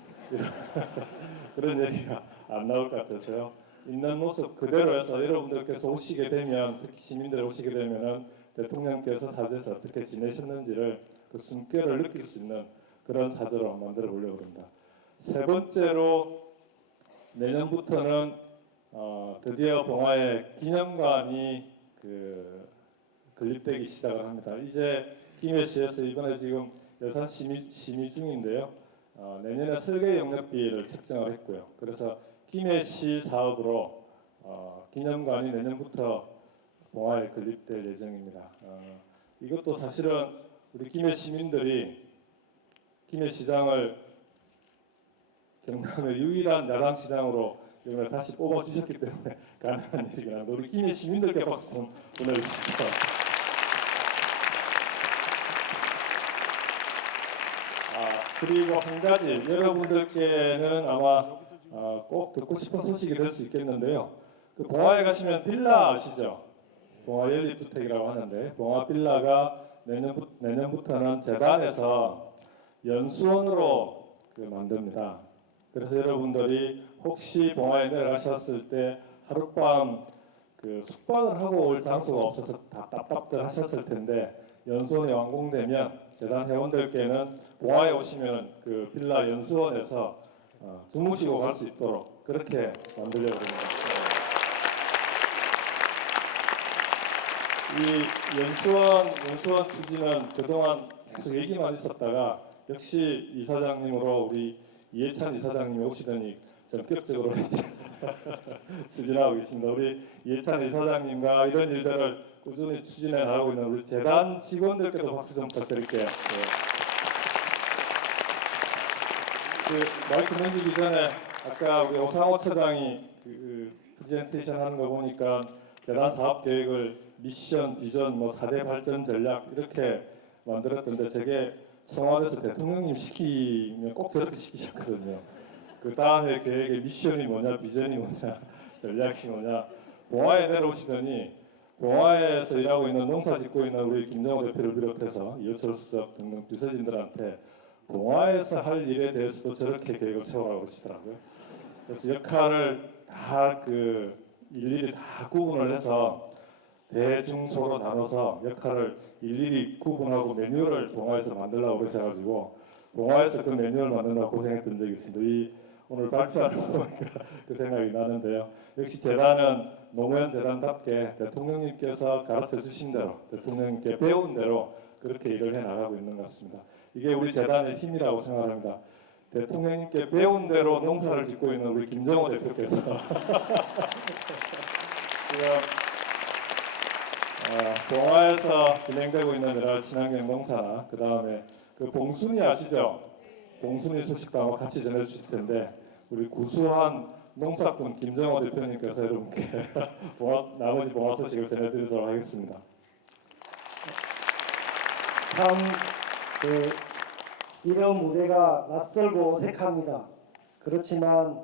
그런 얘기가 안 나올 것 같아서요. 있는 모습 그대로 해서 여러분들께서 오시게 되면 특히 시민들 오시게 되면은 대통령께서 사저에서 어떻게 지내셨는지를 그 숨결을 느낄 수 있는 그런 사저로 만들어 보려고 합니다. 세 번째로 내년부터는 드디어 봉화에 기념관이 건립되기 시작을 합니다. 이제 김해시에서 이번에 지금 예산 심의 중인데요. 내년에 설계 용역비를 책정을 했고요. 그래서 김해시 사업으로 기념관이 내년부터 봉화에 건립될 예정입니다. 이것도 사실은 우리 김해 시민들이 김해 시장을 경남의 유일한 야당 시장으로 이번에 다시 뽑아주셨기 때문에 가능한 일이긴 한데 우리 김해 시민들께 박수 좀 보내주십시오. 그리고 한 가지 여러분들께는 아마 꼭 듣고 싶은 소식이 될 수 있겠는데요. 그 봉화에 가시면 빌라 아시죠? 봉화 연립주택이라고 하는데 봉화 빌라가 내년부터는 재단에서 연수원으로 만듭니다. 그래서 여러분들이 혹시 봉화에 내려가셨을 때 하룻밤 숙박을 하고 올 장소가 없어서 다 답답들 하셨을 텐데 연수원이 완공되면 재단 회원들께는 봉화에 오시면 그 빌라 연수원에서 주무시고 갈 수 있도록 그렇게 만들려고 합니다. 이 연수원 추진은 그동안 계속 얘기만 있었다가 역시 이사장님으로 우리 이해찬 이사장님이 오시더니 전격적으로 추진하고 있습니다. 우리 이해찬 이사장님과 이런 일들을 꾸준히 추진해 나가고 있는 우리 재단 직원들께도 박수 좀 부탁드릴게요. 마이크 넘기기 전에 아까 우리 오상호 처장이 프레젠테이션 하는 거 보니까 재단 사업 계획을 미션, 비전, 4대 발전 전략 이렇게 만들었던데 저게 청와대에서 대통령님 시키면 꼭 저렇게 시키셨거든요. 그 다음에 계획의 미션이 뭐냐, 비전이 뭐냐, 전략이 뭐냐. 봉화에 내려오시더니 봉화에서 일하고 있는 농사 짓고 있는 우리 김정호 대표를 비롯해서 이호철 수석 등등 비서진들한테 봉화에서 할 일에 대해서도 저렇게 계획을 세우라고 그러시더라고요. 그래서 역할을 다 일일이 다 구분을 해서 대중소로 나눠서 역할을 일일이 구분하고 매뉴얼을 봉화에서 만들려고 그러셔가지고 봉화에서 그 매뉴얼 만든다고 고생했던 적이 있습니다. 오늘 발표하는 거 보니까 그 생각이 나는데요. 역시 재단은 노무현 재단답게 대통령님께서 가르쳐 주신 대로 대통령님께 배운 대로 그렇게 일을 해 나가고 있는 것 같습니다. 이게 우리 재단의 힘이라고 생각합니다. 대통령님께 배운 대로 농사를 짓고 있는 우리 김정호 대표께서 봉화에서 진행되고 있는 여러 가지 친환경 농사나 그 다음에 봉순이 아시죠? 봉순이 소식도 아마 같이 전해주실 텐데 우리 구수한 농사꾼 김정호 대표님께서 여러분께 나머지 봉화 소식을 전해드리도록 하겠습니다. 참 이런 무대가 낯설고 어색합니다. 그렇지만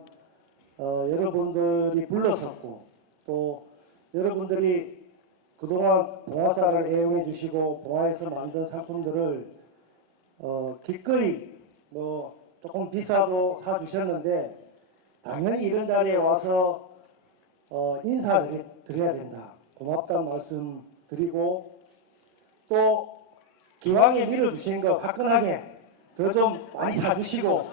여러분들이 불러섰고 또 여러분들이 그동안 봉화쌀을 애용해 주시고 봉화에서 만든 상품들을 기꺼이 조금 비싸도 사주셨는데 당연히 이런 자리에 와서 인사드려야 된다. 고맙다는 말씀 드리고 또 기왕에 밀어주신 거 화끈하게 더 좀 많이 사주시고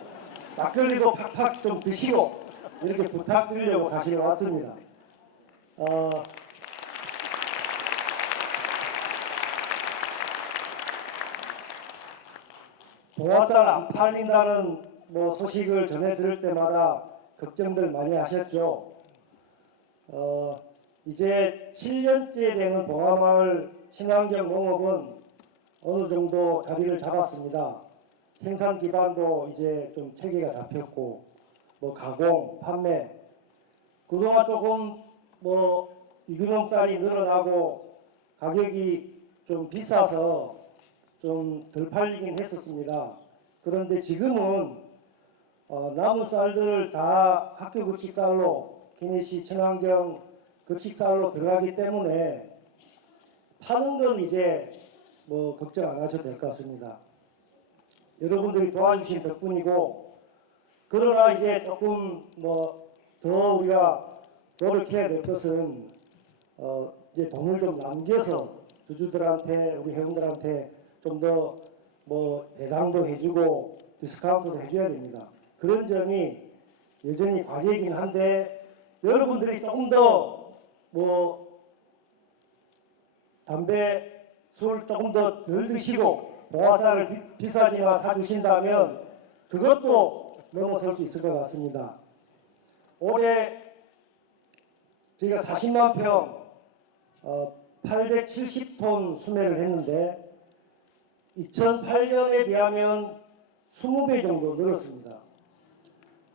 막걸리도 팍팍 좀 드시고 이렇게 부탁드리려고 사실 왔습니다. 봉화쌀 안 팔린다는 소식을 전해 들을 때마다 걱정들 많이 하셨죠. 이제 7년째 되는 봉화마을 친환경 농업은 어느 정도 자리를 잡았습니다. 생산 기반도 이제 좀 체계가 잡혔고, 가공, 판매. 그동안 조금 유기농 쌀이 늘어나고 가격이 좀 비싸서 좀 덜 팔리긴 했었습니다. 그런데 지금은 남은 쌀들을 다 학교 급식쌀로 김해시 친환경 급식쌀로 들어가기 때문에 파는 건 이제 걱정 안 하셔도 될 것 같습니다. 여러분들이 도와주신 덕분이고 그러나 이제 조금 더 우리가 노력해야 될 것은 이제 돈을 좀 남겨서 주주들한테 우리 회원들한테 좀 더 배당도 해주고 디스카운트도 해줘야 됩니다. 그런 점이 여전히 과제이긴 한데 여러분들이 조금 더 담배, 술 조금 더 덜 드시고 봉화쌀을 비싸지만 사주신다면 그것도 넘어설 수 있을 것 같습니다. 올해 저희가 40만 평 870톤 수매를 했는데 2008년에 비하면 20배 정도 늘었습니다.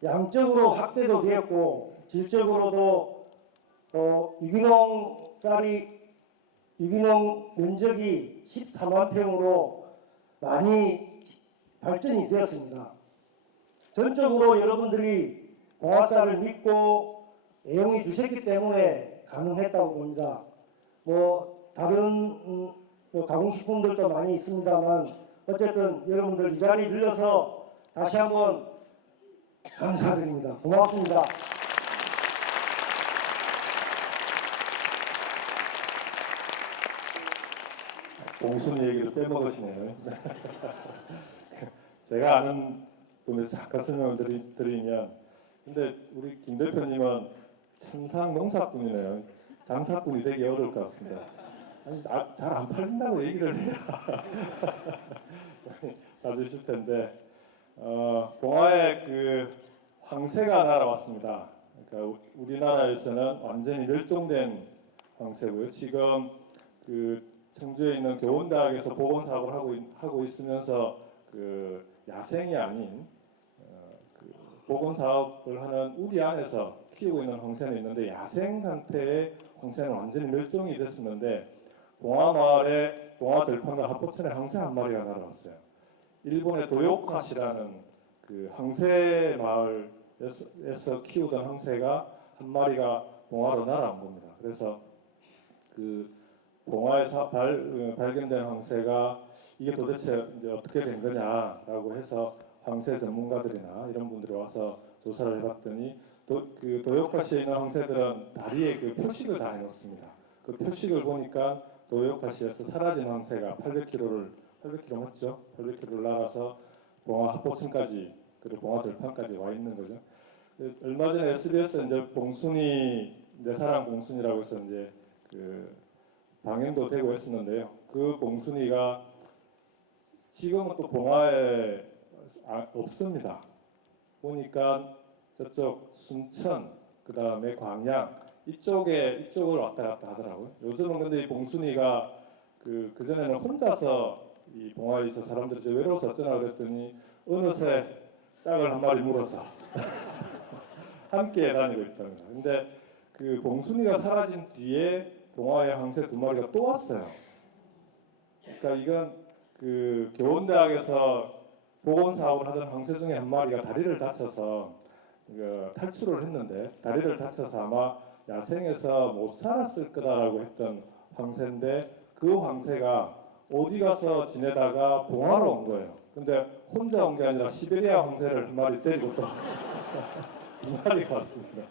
양적으로 확대도 되었고 질적으로도 유기농 면적이 14만 평으로 많이 발전이 되었습니다. 전적으로 여러분들이 봉화쌀을 믿고 애용해 주셨기 때문에 가능했다고 봅니다. 뭐 다른 가공식품들도 많이 있습니다만 어쨌든 여러분들 이 자리 빌려서 다시 한번 감사드립니다. 고맙습니다. 봉순이 얘기도 빼먹으시네요. 제가 아는 분에서 잠깐 설명을 드리면, 근데 우리 김 대표님은 천상 농사꾼이네요. 장사꾼이 되기 어려울 것 같습니다. 잘 안 팔린다고 얘기를 해야 사주실 텐데, 봉화에 그 황새가 날아왔습니다. 그러니까 우리나라에서는 완전히 멸종된 황새고요. 지금 그 청주에 있는 교원대학에서 보건사업을 하고 있으면서 그 야생이 아닌 그 보건사업을 하는 우리 안에서 키우고 있는 황새는 있는데 야생 상태의 황새는 완전히 멸종이 됐었는데 봉화마을에 봉화들판과 합포천에 황새 한 마리가 날아왔어요. 일본의 도요카시라는 그 황새 마을에서 키우던 황새가 한 마리가 봉화로 날아온 겁니다. 그래서 그 봉화에서 발견된 황새가 이게 도대체 이제 어떻게 된 거냐라고 해서 황새 전문가들이나 이런 분들이 와서 조사를 해봤더니 그 도요카시에 있는 황새들은 다리에 그 표식을 다 해놓습니다. 그 표식을 보니까 도요카시에서 사라진 황새가 800km 맞죠? 800km를 날아서 봉화 합포천까지 그리고 봉화 들판까지 와 있는 거죠. 얼마 전에 SBS 이제 봉순이 내 사랑 봉순이라고 해서 이제 그 방영도 되고 했었는데요. 그 봉순이가 지금은 또 봉화에 없습니다. 보니까 저쪽 순천, 그 다음에 광양 이쪽을 왔다 갔다 하더라고요. 요즘은 근데 이 봉순이가 그 전에는 혼자서 이 봉화에 있어 사람들이 좀 외로워서 어쩌나 그랬더니 어느새 짝을 한 마리 물어서 함께 다니고 있답니다. 근데 그 봉순이가 사라진 뒤에 봉화에 황새 2마리가 또 왔어요. 그러니까 이건 그 교원대학에서 보건 사업을 하던 황새 중에 한 마리가 다리를 다쳐서 탈출을 했는데 다리를 다쳐서 아마 야생에서 못 살았을 거다라고 했던 황새인데 그 황새가 어디 가서 지내다가 봉화로 온 거예요. 근데 혼자 온 게 아니라 시베리아 황새를 한 마리 데리고 또 두 마리가 왔습니다.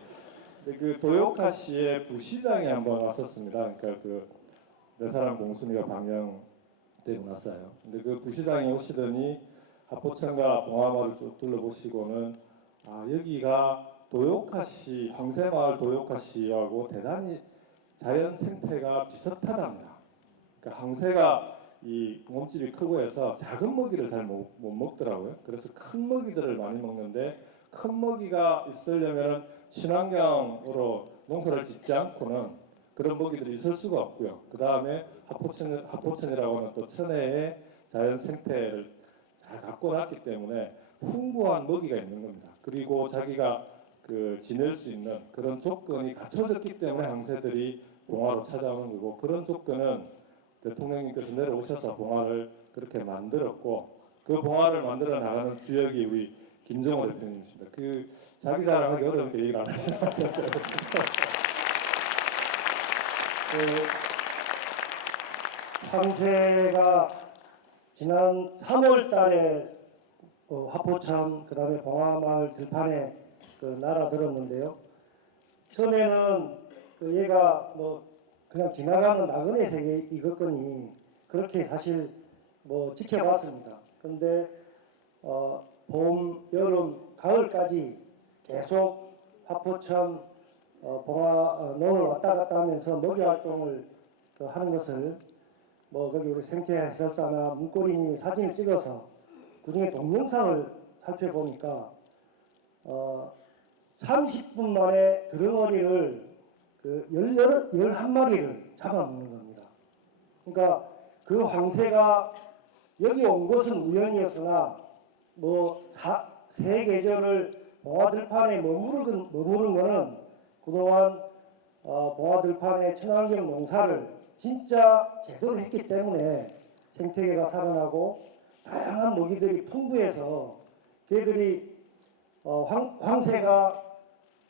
그 도요카시의 부시장이 한번 왔었습니다. 그러니까 그 내 사랑 봉순이가 방영되고 났어요. 근데 그 부시장이 오시더니 합포천과 봉화마을을 쭉 둘러보시고는 여기가 도요카시 황새마을 도요카시하고 대단히 자연 생태가 비슷하답니다. 그러니까 황새가 이 몸집이 크고 해서 작은 먹이를 잘 못 먹더라고요. 그래서 큰 먹이들을 많이 먹는데 큰 먹이가 있으려면 친환경으로 농사를 짓지 않고는 그런 먹이들이 있을 수가 없고요. 그 다음에 합포천이라고 하는 또 천혜의 자연 생태를 잘 갖고 놨기 때문에 풍부한 먹이가 있는 겁니다. 그리고 자기가 그 지낼 수 있는 그런 조건이 갖춰졌기 때문에 황새들이 봉화로 찾아오는 거고 그런 조건은 대통령님께서 내려오셔서 봉화를 그렇게 만들었고 그 봉화를 만들어 나가는 주역이 우리 김정호 대표님이십니다. 그 자기 자랑하기 어려우니까 얘기를 안 하시는 것 같아요. 황새가 지난 3월 달에 화포천 그다음에 봉화마을 들판에 날아들었는데요. 처음에는 얘가 뭐 그냥 지나가는 나그네에서 익었거니 그렇게 사실 뭐 지켜봤습니다. 그런데 봄, 여름, 가을까지 계속 화포천 봉화 논을 왔다 갔다 하면서 먹이 활동을 하는 것을 뭐 거기 우리 생태해설사나 문고리님이 사진을 찍어서 그중에 동영상을 살펴보니까 30분 만에 드렁어리를 11마리를 잡아먹는 겁니다. 그러니까 그 황새가 여기 온 것은 우연이었으나 새 계절을 봉화들판에 머무른 것은 그동안 봉화들판의 친환경 농사를 진짜 제대로 했기 때문에 생태계가 살아나고 다양한 먹이들이 풍부해서 걔들이 황새가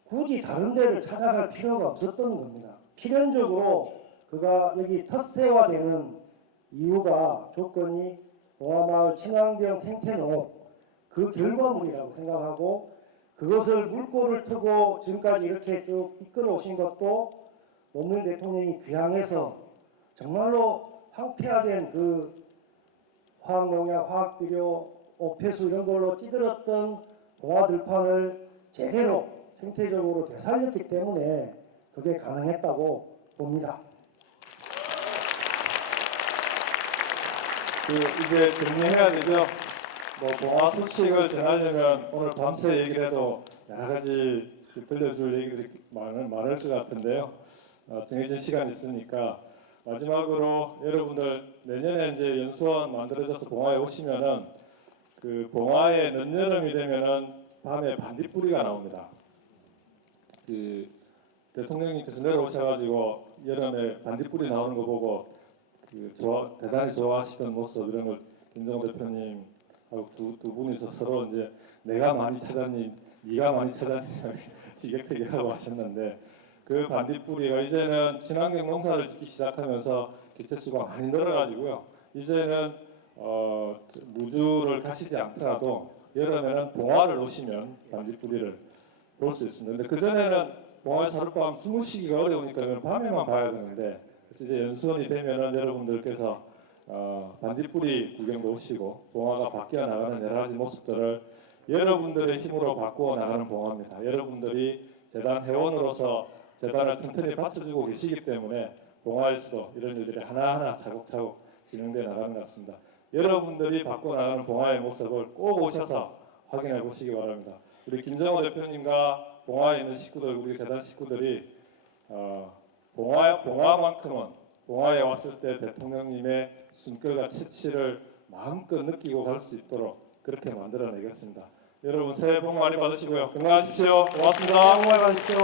굳이 다른 데를 찾아갈 필요가 없었던 겁니다. 필연적으로 그가 여기 텃세화되는 이유가 조건이 봉화마을 친환경 생태농업 그 결과물이라고 생각하고 그것을 물꼬를 트고 지금까지 이렇게 쭉 이끌어 오신 것도 노무현 대통령이 귀향해서 정말로 황폐화된 그 화학농약, 화학비료, 오폐수 이런 걸로 찌들었던 봉화들판을 제대로 생태적으로 되살렸기 때문에 그게 가능했다고 봅니다. 이제 정리해야 되죠. 봉화 소식을 전하려면 오늘 밤새 얘기를 해도 여러 가지 들려줄 얘기들이 많을 것 같은데요. 정해진 시간이 있으니까 마지막으로 여러분들 내년에 이제 연수원 만들어져서 봉화에 오시면은 그 봉화에 늦여름이 되면은 밤에 반딧불이가 나옵니다. 그 대통령님께서 내려오셔가지고 여름에 반딧불이 나오는 거 보고 대단히 좋아하시던 모습 이런 걸 김정은 대표님하고 두 분이서 서로 이제 내가 많이 찾았니, 네가 많이 찾았니 티격태격하고 하셨는데 그 반딧불이가 이제는 친환경 농사를 짓기 시작하면서 개체수가 많이 늘어가지고요. 이제는 무주를 가시지 않더라도 여름에는 봉화를 오시면 반딧불이를 볼 수 있습니다. 근데 그 전에는 봉화에서 하룻밤 주무시기가 어려우니까 밤에만 봐야 되는데 그래서 이제 연수원이 되면은 여러분들께서 반딧불이 구경도 오시고 봉화가 바뀌어 나가는 여러 가지 모습들을 여러분들의 힘으로 바꾸어 나가는 봉화입니다. 여러분들이 재단 회원으로서 재단을 튼튼히 받쳐주고 계시기 때문에 봉화에서도 이런 일들이 하나하나 차곡차곡 진행되어 나가는 것 같습니다. 여러분들이 바꿔 나가는 봉화의 모습을 꼭 오셔서 확인해 보시기 바랍니다. 우리 김정호 대표님과 봉화에 있는 식구들, 우리 재단 식구들이 봉화만큼은 봉화에 왔을 때 대통령님의 숨결과 채취를 마음껏 느끼고 갈 수 있도록 그렇게 만들어내겠습니다. 여러분 새해 복 많이 받으시고요. 건강하십시오. 고맙습니다. 복 많이 받으십시오.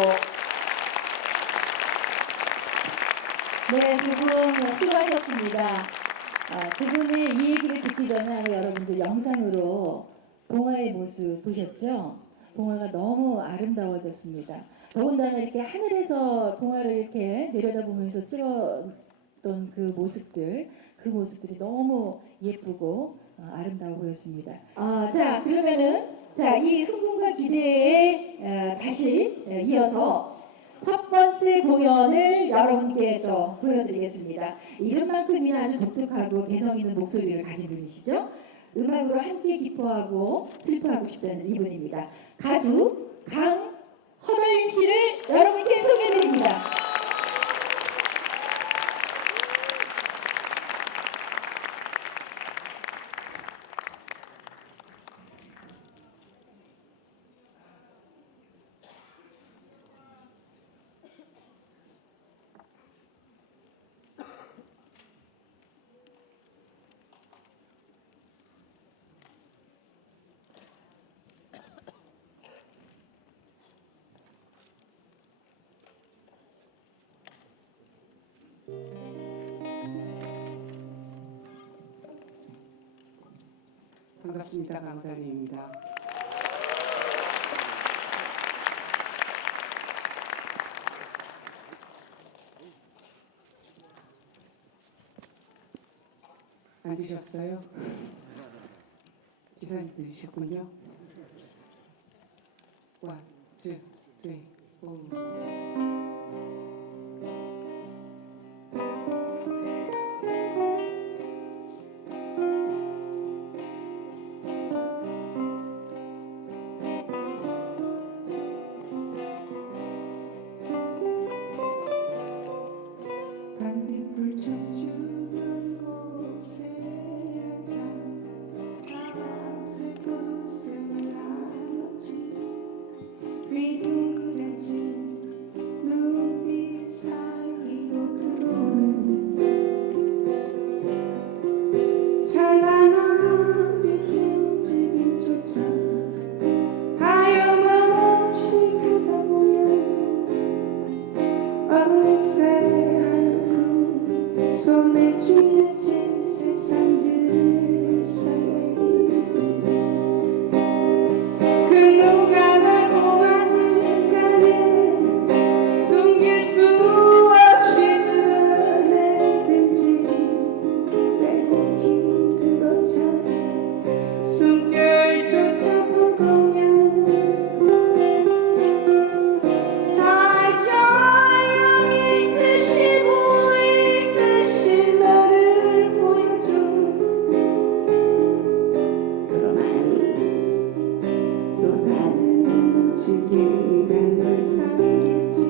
네, 두 분 수고하셨습니다. 두 분의 이 얘기를 듣기 전에 아마 여러분들 영상으로 봉화의 모습 보셨죠? 봉화가 너무 아름다워졌습니다. 더군다나 이렇게 하늘에서 봉화를 이렇게 내려다보면서 찍었던 그 모습들이 너무 예쁘고 아름다워 보였습니다. 자, 그러면은 이 흥분과 기대에 다시 이어서 첫 번째 공연을 여러분께 또 보여드리겠습니다. 이름만큼이나 아주 독특하고 개성 있는 목소리를 가진 분이시죠. 음악으로 함께 기뻐하고 슬퍼하고 싶다는 이분입니다. 가수 강허덜림 씨를 여러분께 소개해드립니다. 반갑습니다. 강허덜림입니다. 안 드셨어요? 기사님 드셨군요. 1, 2, 3, 4. 반딧불 춤추는 곳에 앉아 밤새 웃음을 나눴지. 휘둥그레진 눈빛 사이로 들어오는 어딘가 널 담겠지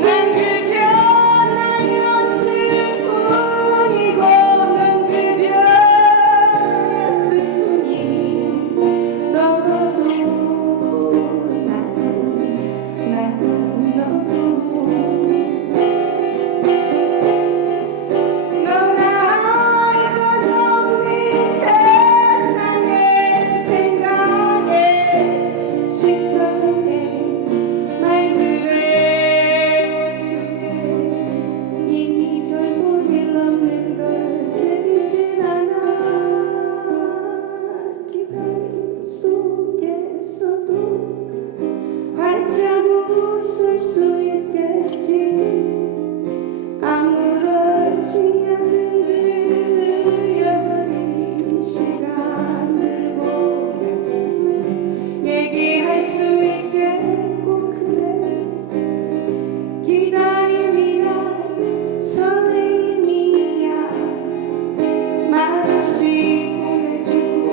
난 그저 나였을 뿐이고 난 그저였을 뿐이 너도 넌 알 것 없는 세상의 생각에 시선에 말들의 웃음에 이미 별볼 일 없는 걸 느끼진 않아 기다림 속에서도 활짝 웃을 수 있겠지 아무렇지 않은 느려버린 시간을 보며 얘기할 수 있겠고 그래 기다림이란 설레임이야 말없이 보내주고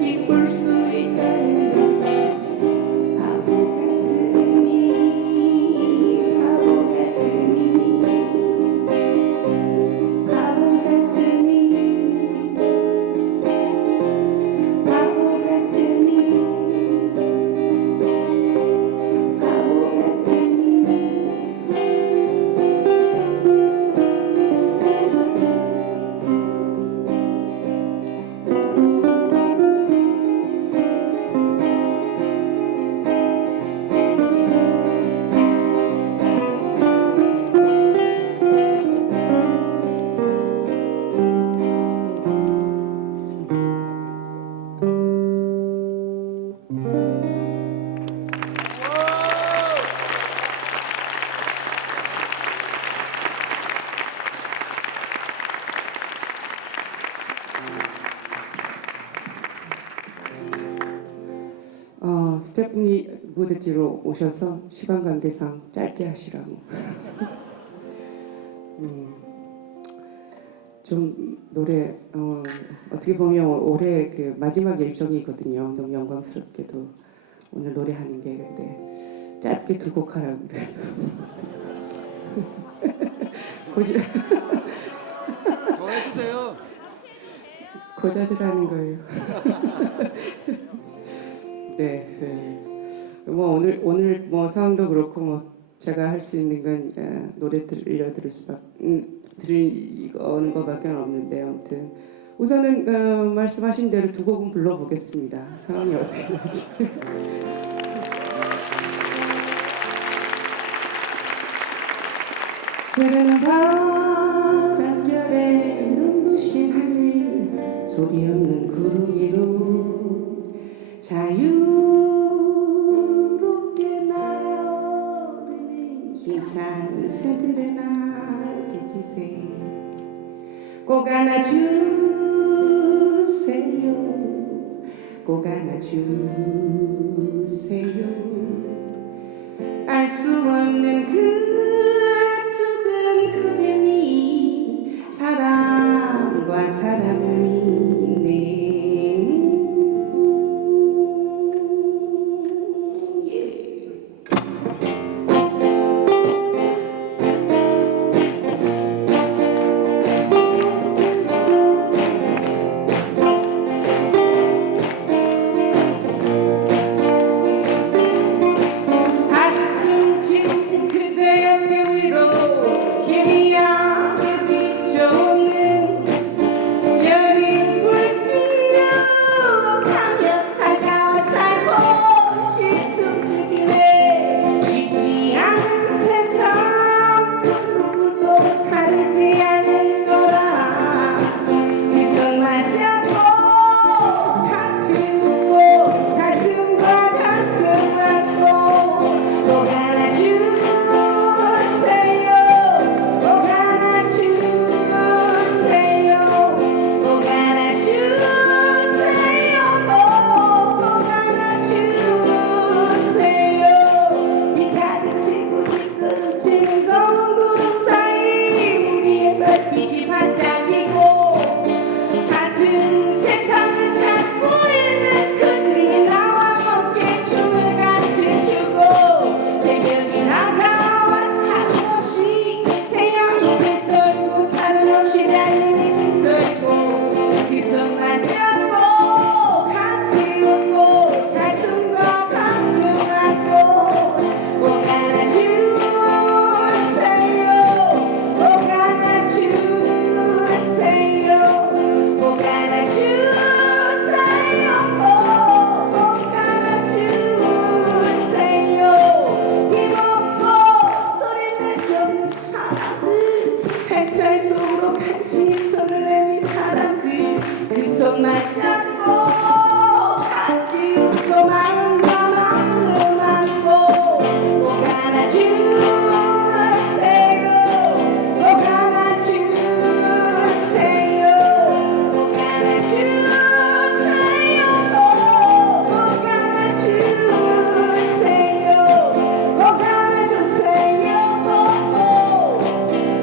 기쁠 수 있다는 걸 바보 같으니 바보 같으니 바보 같으니 바보 같으니 바보 스태프분이 무대 뒤로 오셔서 시간 관계상 짧게 하시라고. 좀 노래 어떻게 보면 올해 그 마지막 일정이거든요. 너무 영광스럽게도 오늘 노래하는 게 근데 짧게 두 곡 하라고 그래서 더 해도 돼요. 고자질하는 거예요. 네. 뭐 오늘 뭐 상황도 그렇고 뭐 제가 할 수 있는 건 노래 들려드릴 드리는 것밖에 없는데 아무튼 우선은 말씀하신 대로 두 곡은 불러보겠습니다. 상황이 어떻게 될지. 흐르는 바람결에 눈부신 하늘 소리 없는 구름 위로 자유롭게 날아오르는 힘찬 새들의 날개짓에 꼭 안아주세요 꼭 안아주세요 알 수 없는 그 그림이 사람과 사람이네. 한숨 짓는 그대 옆에 햇살 속으로 같이 손을 내민 사람들 그 손만 잡고 같이 웃고 마음과 마음 안고 꼭 안아주세요 꼭 안아주세요 꼭 안아주세요 꼭 안아주세요 꼭 안아주세요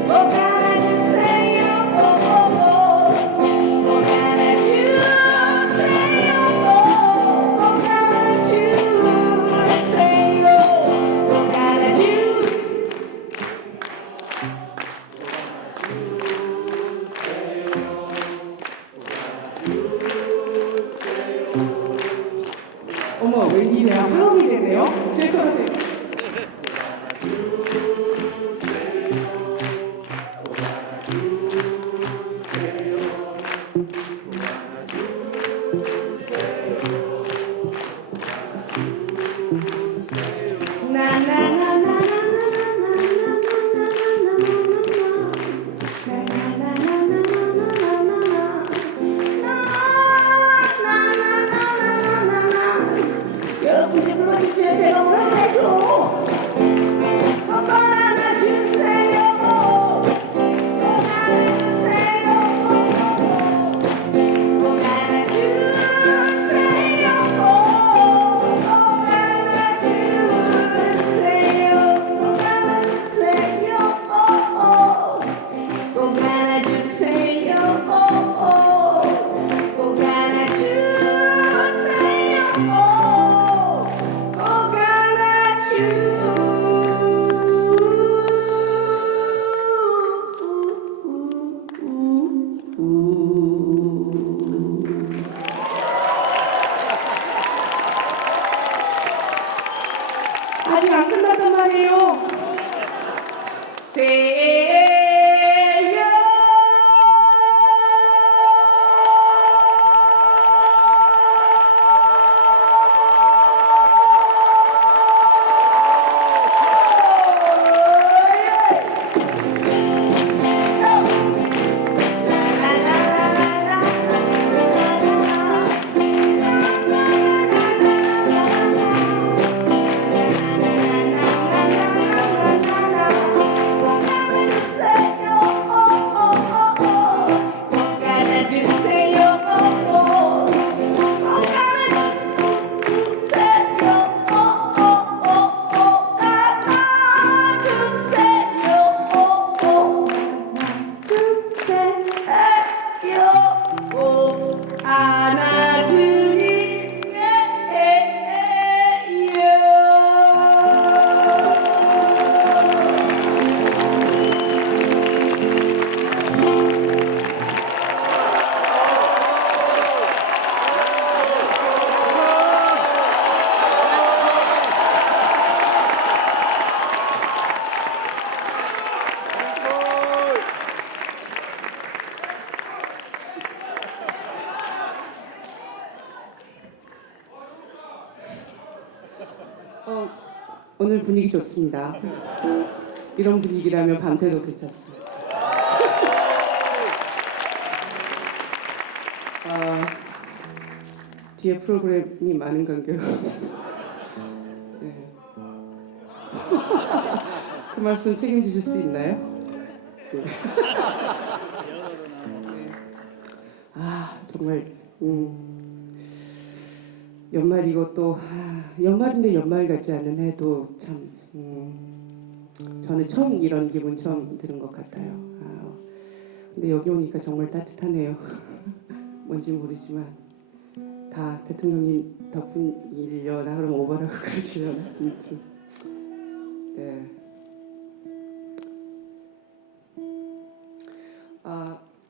꼭 안아주세요 어머 웬일이야 화음이 되네요. 괜찮으세요? 여러분들 불러주시면 제가 뭐라 해도 꼭 안아주세요 꼭 안아주세요 꼭 안아주세요 꼭 안아주세요 꼭 안아주세요 꼭 안아주세요 꼭 아직 안 끝났단 말이에요. 오늘 분위기 좋습니다. 이런 분위기라면 밤새도 괜찮습니다. 뒤에 프로그램이 많은 관계로 네. 그 말씀 책임지실 수 있나요? 네. 정말 연말이고 또 연말인데 연말 같지 않은 해도 참 저는 처음 이런 기분 처음 드는 것 같아요. 근데 여기 오니까 정말 따뜻하네요. 뭔지 모르지만 다 대통령님 덕분이려나 그럼 오버라고 그러시려나. 네.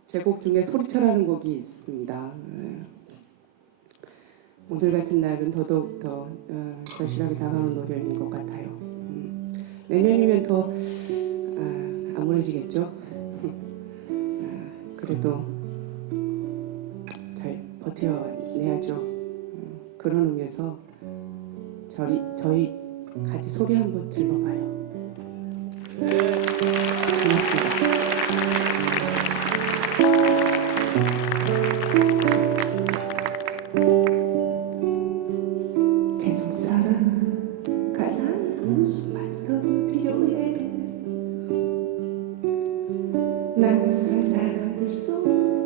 제 곡 중에 소리쳐라는 곡이 있습니다. 오늘 같은 날은 더더욱 더 절실하게 다가오는 노래인 것 같아요. 내년이면 더 암울해지겠죠. 그래도 잘 버텨내야죠. 그런 의미에서 저희 같이 소리 한번 질러봐요. 고맙습니다. 계속 살아가는 수만도 필요해. 낯선 사람들 속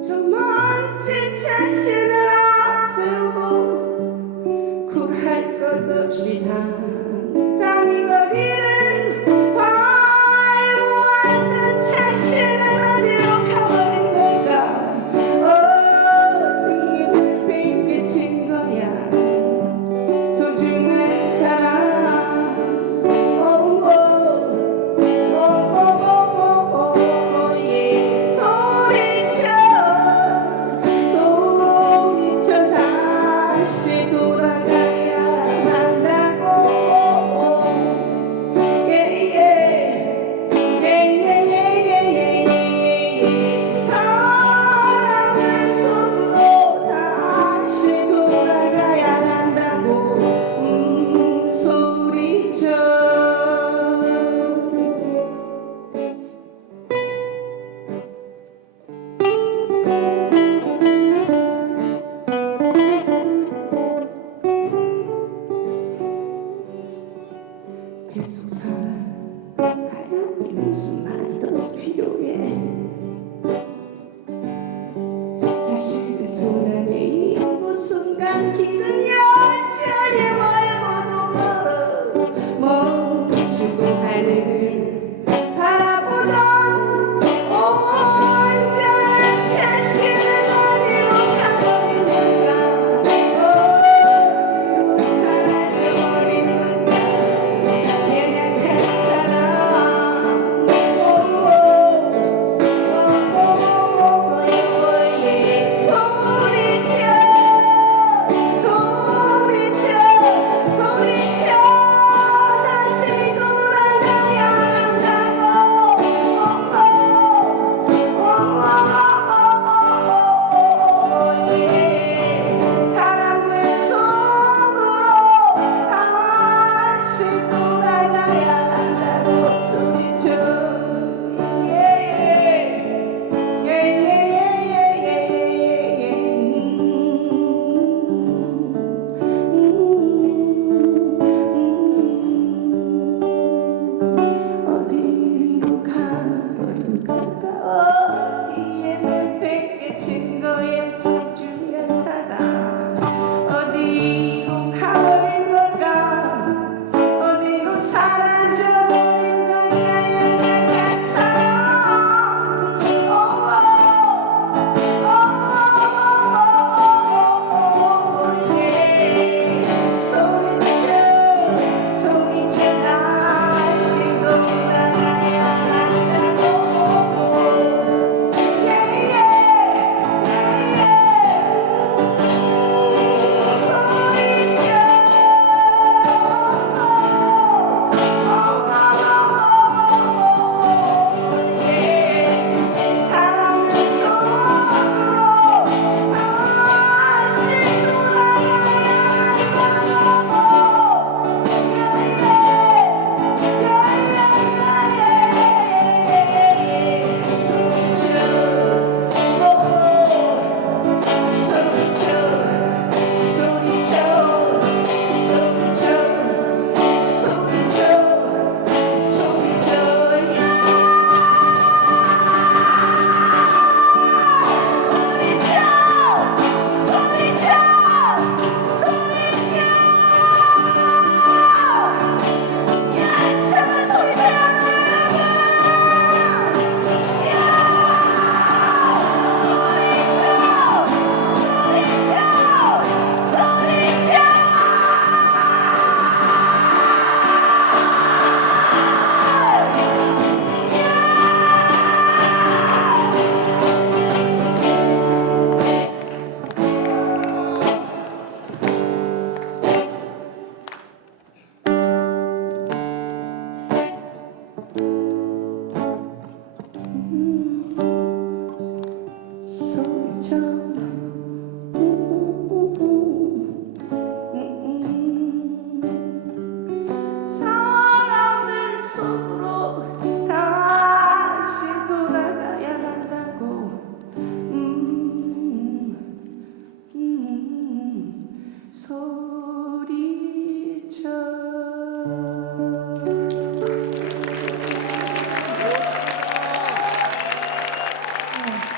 저 멋진 자신을 앞세우고 굴할 것 없이 당당히 거리를 밟아왔던 자신은 어디로 가버린 걸까. 어디에 핑계친 거야. 소중한 사람. 예. 소리쳐 소리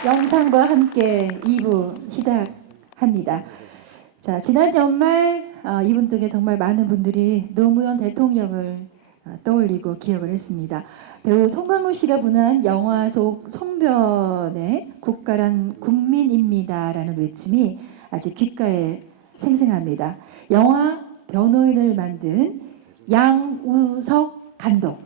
영상과 함께 2부 시작합니다. 자, 지난 연말 이분 덕에 정말 많은 분들이 노무현 대통령을 떠올리고 기억을 했습니다. 배우 송강호 씨가 분한 영화 속 송변의 국가란 국민입니다라는 외침이 아직 귓가에 생생합니다. 영화 변호인을 만든 양우석 감독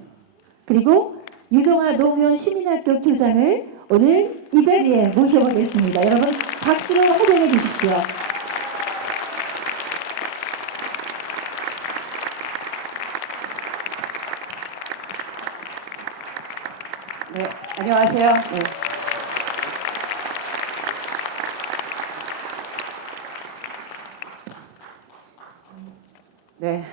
그리고 유정아 노무현 시민학교 교장을 오늘 이 자리에 모셔보겠습니다. 여러분 박수로 환영해 주십시오. 네, 안녕하세요. 네. 네,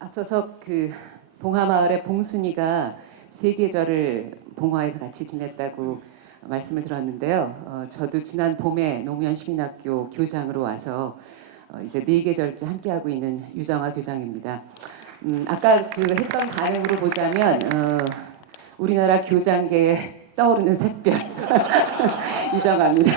앞서서 그 봉하마을의 봉순이가 세계절을 봉화에서 같이 지냈다고 말씀을 들었는데요. 저도 지난 봄에 노무현 시민학교 교장으로 와서 이제 4계절째 함께하고 있는 유정아 교장입니다. 아까 그 했던 반응으로 보자면 우리나라 교장계에 떠오르는 샛별 유정아입니다.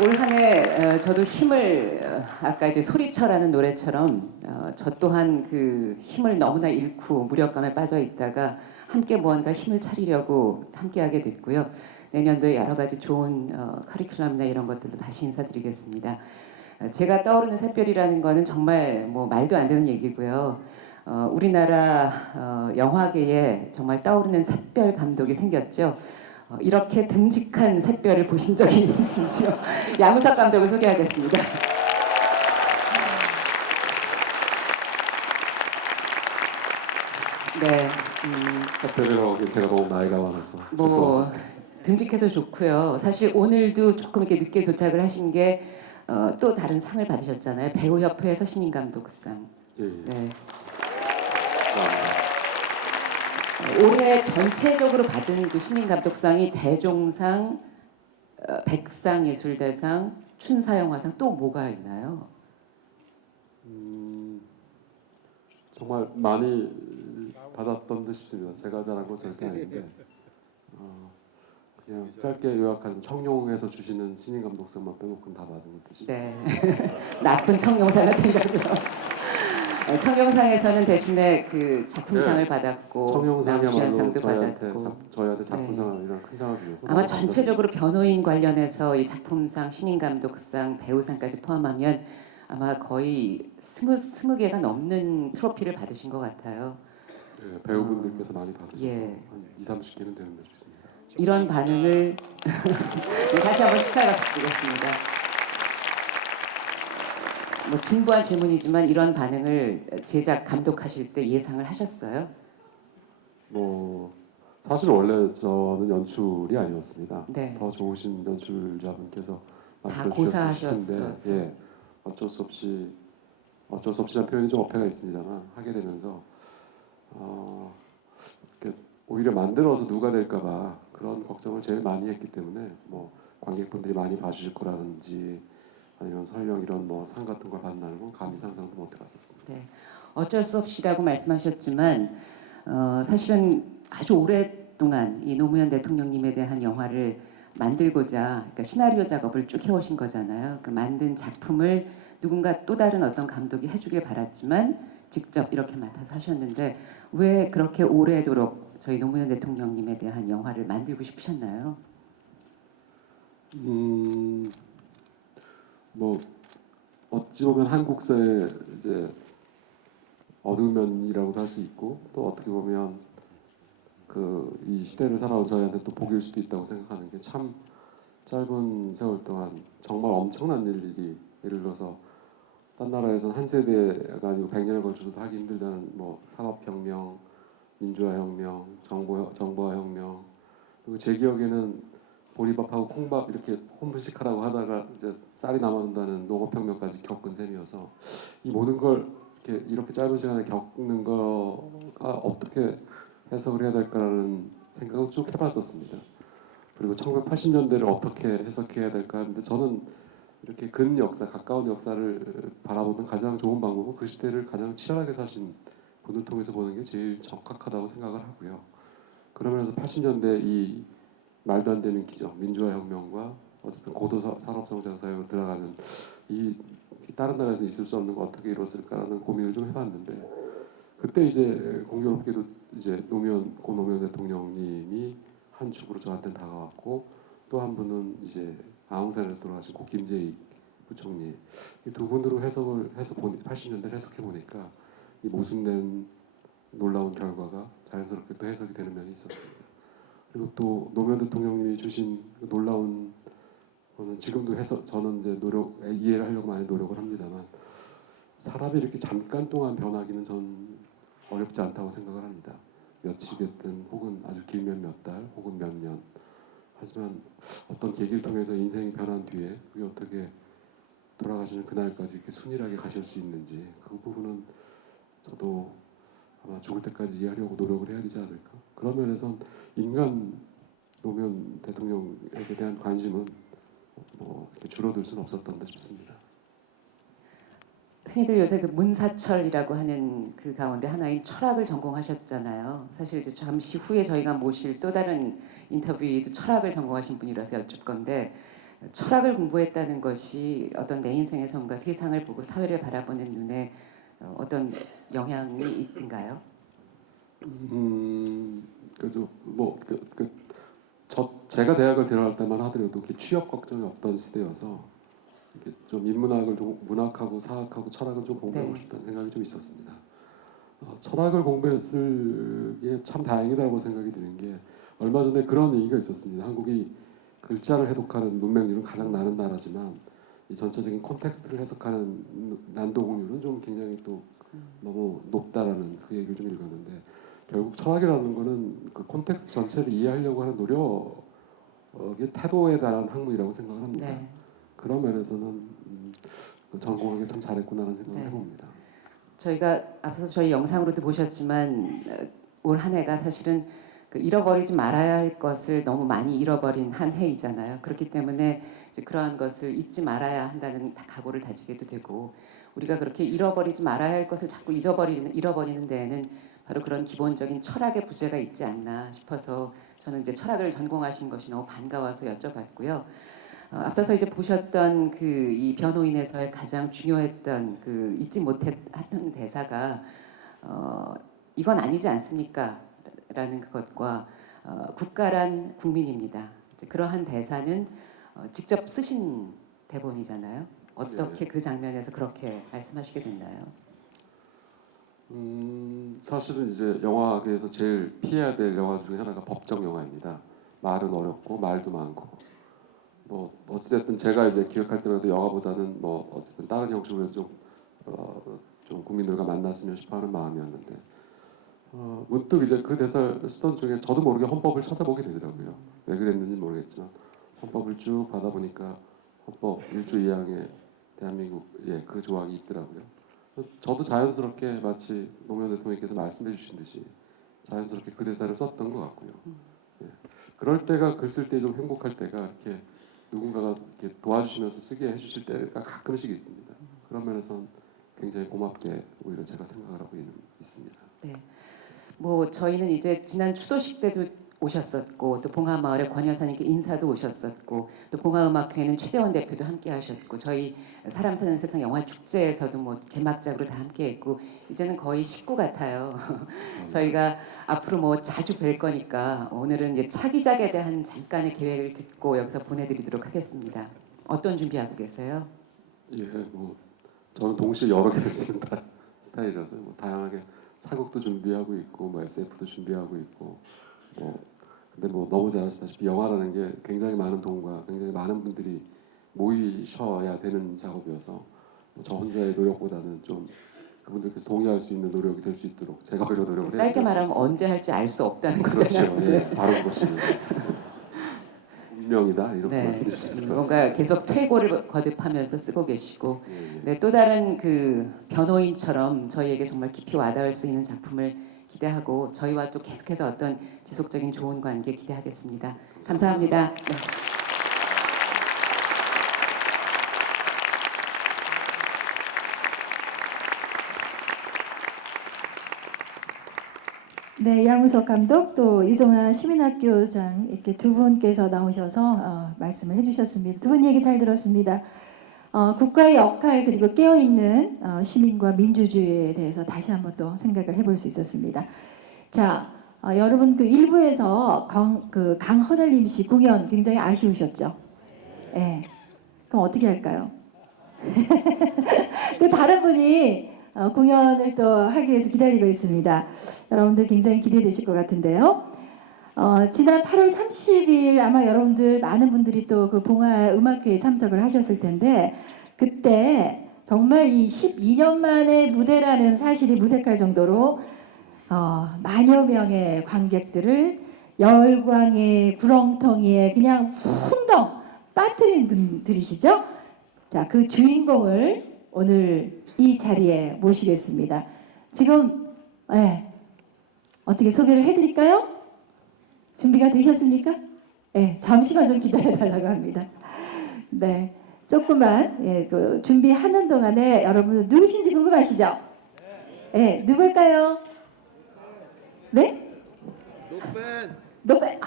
올 한 해 저도 힘을 아까 이제 소리쳐라는 노래처럼 저 또한 그 힘을 너무나 잃고 무력감에 빠져 있다가 함께 무언가 힘을 차리려고 함께하게 됐고요. 내년도에 여러 가지 좋은 커리큘럼이나 이런 것들로 다시 인사드리겠습니다. 제가 떠오르는 샛별이라는 거는 정말 뭐 말도 안 되는 얘기고요. 우리나라 영화계에 정말 떠오르는 샛별 감독이 생겼죠. 이렇게 듬직한 샛별을 보신 적이 있으신지요? 양우석 감독을 소개하겠습니다. 네. 샛별이라고 하기엔 제가 너무 나이가 많아서. 뭐 듬직해서 좋고요. 사실 오늘도 조금 이렇게 늦게 도착을 하신 게 또 다른 상을 받으셨잖아요. 배우협회에서 신인감독상. 예. 네. 올해 전체적으로 받은 그 신인감독상이 대종상, 백상예술대상, 춘사영화상 또 뭐가 있나요? 정말 많이 받았던 듯 싶습니다. 제가 잘한 건 절대 아닌데 그냥 짧게 요약하면 청룡에서 주시는 신인감독상만 빼놓고는 다 받은 듯이. 네. 나쁜 청룡상 같은 거죠. 청룡상에서는 대신에 그 작품상을 받았고 남주연상도 받았고 저희한테 작품상이랑 큰 상을 주셔서 아마 전체적으로 변호인 관련해서 이 작품상, 신인감독상, 배우상까지 포함하면 아마 거의 20개가 넘는 트로피를 받으신 것 같아요. 네, 배우분들께서 많이 받으셔서 예. 한 20-30개는 되는 것 싶습니다. 이런 반응을 다시 한번 축하를 드리겠습니다. 뭐 진부한 질문이지만 이런 반응을 제작 감독하실 때 예상을 하셨어요? 뭐 사실 원래 저는 연출이 아니었습니다. 네. 더 좋으신 연출자분께서 다 맡겨주셨으면 싶은데 고사하셨어서. 예, 어쩔 수 없이라는 표현이 좀 어폐가 있습니다만 하게 되면서 오히려 만들어서 누가 될까봐 그런 걱정을 제일 많이 했기 때문에 뭐 관객분들이 많이 봐주실 거라든지 아니면 설령 이런 뭐 상 같은 걸 받는 건 감히 상상도 못 해봤었습니다. 네, 어쩔 수 없이라고 말씀하셨지만 사실은 아주 오랫동안 이 노무현 대통령님에 대한 영화를 만들고자 그러니까 시나리오 작업을 쭉 해오신 거잖아요. 그 만든 작품을 누군가 또 다른 어떤 감독이 해주길 바랐지만 직접 이렇게 맡아서 하셨는데 왜 그렇게 오래도록 저희 노무현 대통령님에 대한 영화를 만들고 싶으셨나요? 뭐 어찌 보면 한국사의 이제 어두운 면이라고도 할 수 있고 또 어떻게 보면 그 이 시대를 살아온 저희한테 또 복일 수도 있다고 생각하는 게 참 짧은 세월 동안 정말 엄청난 일들이 예를 들어서 딴 나라에서는 한 세대가 아니고 100년에 걸쳐서도 하기 힘들다는 뭐 산업혁명, 민주화혁명, 정보화혁명 그리고 제 기억에는 보리밥하고 콩밥 이렇게 혼분식하라고 하다가 이제 쌀이 남아돈다는 농업혁명까지 겪은 셈이어서 이 모든 걸 이렇게 짧은 시간에 겪는 거가 어떻게 해석을 해야 될까라는 생각을 쭉 해봤었습니다. 그리고 1980년대를 어떻게 해석해야 될까 하는데 저는 이렇게 근 역사, 가까운 역사를 바라보는 가장 좋은 방법은 그 시대를 가장 치열하게 사신 분을 통해서 보는 게 제일 적합하다고 생각을 하고요. 그러면서 80년대 이 말도 안 되는 기적, 민주화 혁명과 어쨌든 고도 산업성장 사회로 들어가는 이 다른 나라에서 있을 수 없는 거 어떻게 이뤘을까라는 고민을 좀 해봤는데 그때 이제 공교롭게도 이제 고 노무현 대통령님이 한 축으로 저한테 다가왔고 또 한 분은 이제 아웅산에서 돌아가신 고 김재익 부총리 이 두 분으로 해석을 해서 80년대를 해석해 보니까 이 모순된 놀라운 결과가 자연스럽게 또 해석이 되는 면이 있었습니다. 그리고 또 노무현 대통령님이 주신 그 놀라운 거는 지금도 해서 저는 이제 이해를 하려고 많이 노력을 합니다만 사람이 이렇게 잠깐 동안 변하기는 전 어렵지 않다고 생각을 합니다. 며칠 됐든 혹은 아주 길면 몇 달 혹은 몇 년. 하지만 어떤 계기를 통해서 인생이 변한 뒤에 그게 어떻게 돌아가시는 그날까지 이렇게 순일하게 가실 수 있는지 그 부분은 저도 아마 죽을 때까지 이해하려고 노력을 해야 되지 않을까. 그런 면에선 인간 노무현 대통령에 대한 관심은 뭐 이렇게 줄어들 수는 없었던 듯 싶습니다. 흔히들 요새 그 문사철이라고 하는 그 가운데 하나인 철학을 전공하셨잖아요. 사실 이제 잠시 후에 저희가 모실 또 다른 인터뷰에도 철학을 전공하신 분이라서 여쭙 건데 철학을 공부했다는 것이 어떤 내 인생에서 뭔가 세상을 보고 사회를 바라보는 눈에 어떤 영향이 있던가요? 그죠. 제가 대학을 들어갈 때만 하더라도 이렇게 취업 걱정이 없던 시대여서 이렇게 좀 인문학을 좀 문학하고 사학하고 철학을 좀 공부하고 싶다는 생각이 좀 있었습니다. 철학을 공부했을 게 참 다행이다고 생각이 드는 게 얼마 전에 그런 얘기가 있었습니다. 한국이 글자를 해독하는 문맹률은 가장 많은 나라지만 이 전체적인 콘텍스트를 해석하는 난도 공률은 좀 굉장히 또 너무 높다라는 그 얘기를 좀 읽었는데 결국 철학이라는 거는 그 콘텍스트 전체를 이해하려고 하는 노력의 태도에 대한 학문이라고 생각을 합니다. 네. 그런 면에서는 전공하기 참 잘했구나라는 생각을 해봅니다. 저희가 앞서서 저희 영상으로도 보셨지만 올 한 해가 사실은 그 잃어버리지 말아야 할 것을 너무 많이 잃어버린 한 해이잖아요. 그렇기 때문에 이제 그러한 것을 잊지 말아야 한다는 각오를 다지게도 되고 우리가 그렇게 잃어버리지 말아야 할 것을 자꾸 잃어버리는 데에는 바로 그런 기본적인 철학의 부재가 있지 않나 싶어서 저는 이제 철학을 전공하신 것이 너무 반가워서 여쭤봤고요. 앞서서 이제 보셨던 그 이 변호인에서의 가장 중요했던 그 잊지 못했던 대사가 이건 아니지 않습니까? 라는 그것과 국가란 국민입니다. 이제 그러한 대사는 직접 쓰신 대본이잖아요. 어떻게 그 장면에서 그렇게 말씀하시게 됐나요? 사실은 이제 영화계에서 제일 피해야 될 영화 중에 하나가 법정 영화입니다. 말은 어렵고 말도 많고 뭐 어찌됐든 제가 이제 기획할 때라도 영화보다는 뭐 어쨌든 다른 형식으로 좀 국민들과 만났으면 싶어하는 마음이었는데 문득 이제 그 대사를 쓰던 중에 저도 모르게 헌법을 찾아보게 되더라고요. 왜 그랬는지 모르겠지만 헌법을 쭉 받아보니까 헌법 1조 2항에 대한민국의 그 조항이 있더라고요. 저도 자연스럽게 마치 노무현 대통령께서 말씀해 주신 듯이 자연스럽게 그 대사를 썼던 것 같고요. 예. 그럴 때가 글 쓸 때 좀 행복할 때가 이렇게 누군가가 이렇게 도와주시면서 쓰게 해주실 때가 가끔씩 있습니다. 그런 면에서는 굉장히 고맙게 오히려 제가 생각을 하고 있습니다. 네. 뭐 저희는 이제 지난 추도식 때도 오셨었고 또 봉하마을의 권 여사님께 인사도 오셨었고 또 봉하음악회는 최재원 대표도 함께 하셨고 저희 사람 사는 세상 영화 축제에서도 뭐 개막작으로 다 함께 했고 이제는 거의 식구 같아요. 저희가 앞으로 뭐 자주 뵐 거니까 오늘은 이제 차기작에 대한 잠깐의 계획을 듣고 여기서 보내드리도록 하겠습니다. 어떤 준비하고 계세요? 예, 뭐 저는 동시에 여러 개를 쓰는 스타일이라서 뭐 다양하게 사극도 준비하고 있고 뭐 SF도 준비하고 있고 근데 뭐 너무 잘 아시다시피 영화라는 게 굉장히 많은 돈과 굉장히 많은 분들이 모이셔야 되는 작업이어서 저 혼자의 노력보다는 좀 그분들께서 동의할 수 있는 노력이 될 수 있도록 제가 오히려 노력을 해야 짧게 말하면 언제 할지 알 수 없다는 거잖아요. 그렇죠. 예, 바로 그것입니다. 운명이다 이렇게 말씀드릴 수 있을 것 같습니다. 뭔가 계속 퇴고를 거듭하면서 쓰고 계시고 네, 또 다른 그 변호인처럼 저희에게 정말 깊이 와닿을 수 있는 작품을 기대하고 저희와 또 계속해서 어떤 지속적인 좋은 관계 기대하겠습니다. 감사합니다. 네. 네, 양우석 감독 또 이종환 시민학교장 이렇게 두 분께서 나오셔서 말씀을 해주셨습니다. 두 분 얘기 잘 들었습니다. 국가의 역할 그리고 깨어있는 시민과 민주주의에 대해서 다시 한번 또 생각을 해볼 수 있었습니다. 자, 여러분 그 일부에서 강헌알림 씨 공연 굉장히 아쉬우셨죠? 네. 그럼 어떻게 할까요? 또 다른 분이 공연을 또 하기 위해서 기다리고 있습니다. 여러분들 굉장히 기대되실 것 같은데요. 지난 8월 30일 아마 여러분들 많은 분들이 또 그 봉화 음악회에 참석을 하셨을 텐데 그때 정말 이 12년 만의 무대라는 사실이 무색할 정도로 만여 명의 관객들을 열광의 구렁텅이에 그냥 훈덩 빠뜨린 분들이시죠? 자, 그 주인공을 오늘 이 자리에 모시겠습니다. 지금 어떻게 소개를 해드릴까요? 준비가 되셨습니까? 네, 잠시만 좀 기다려달라고 합니다. 네, 조금만 그 준비하는 동안에 여러분 누구신지 궁금하시죠? 네, 누굴까요? 네? 노벤.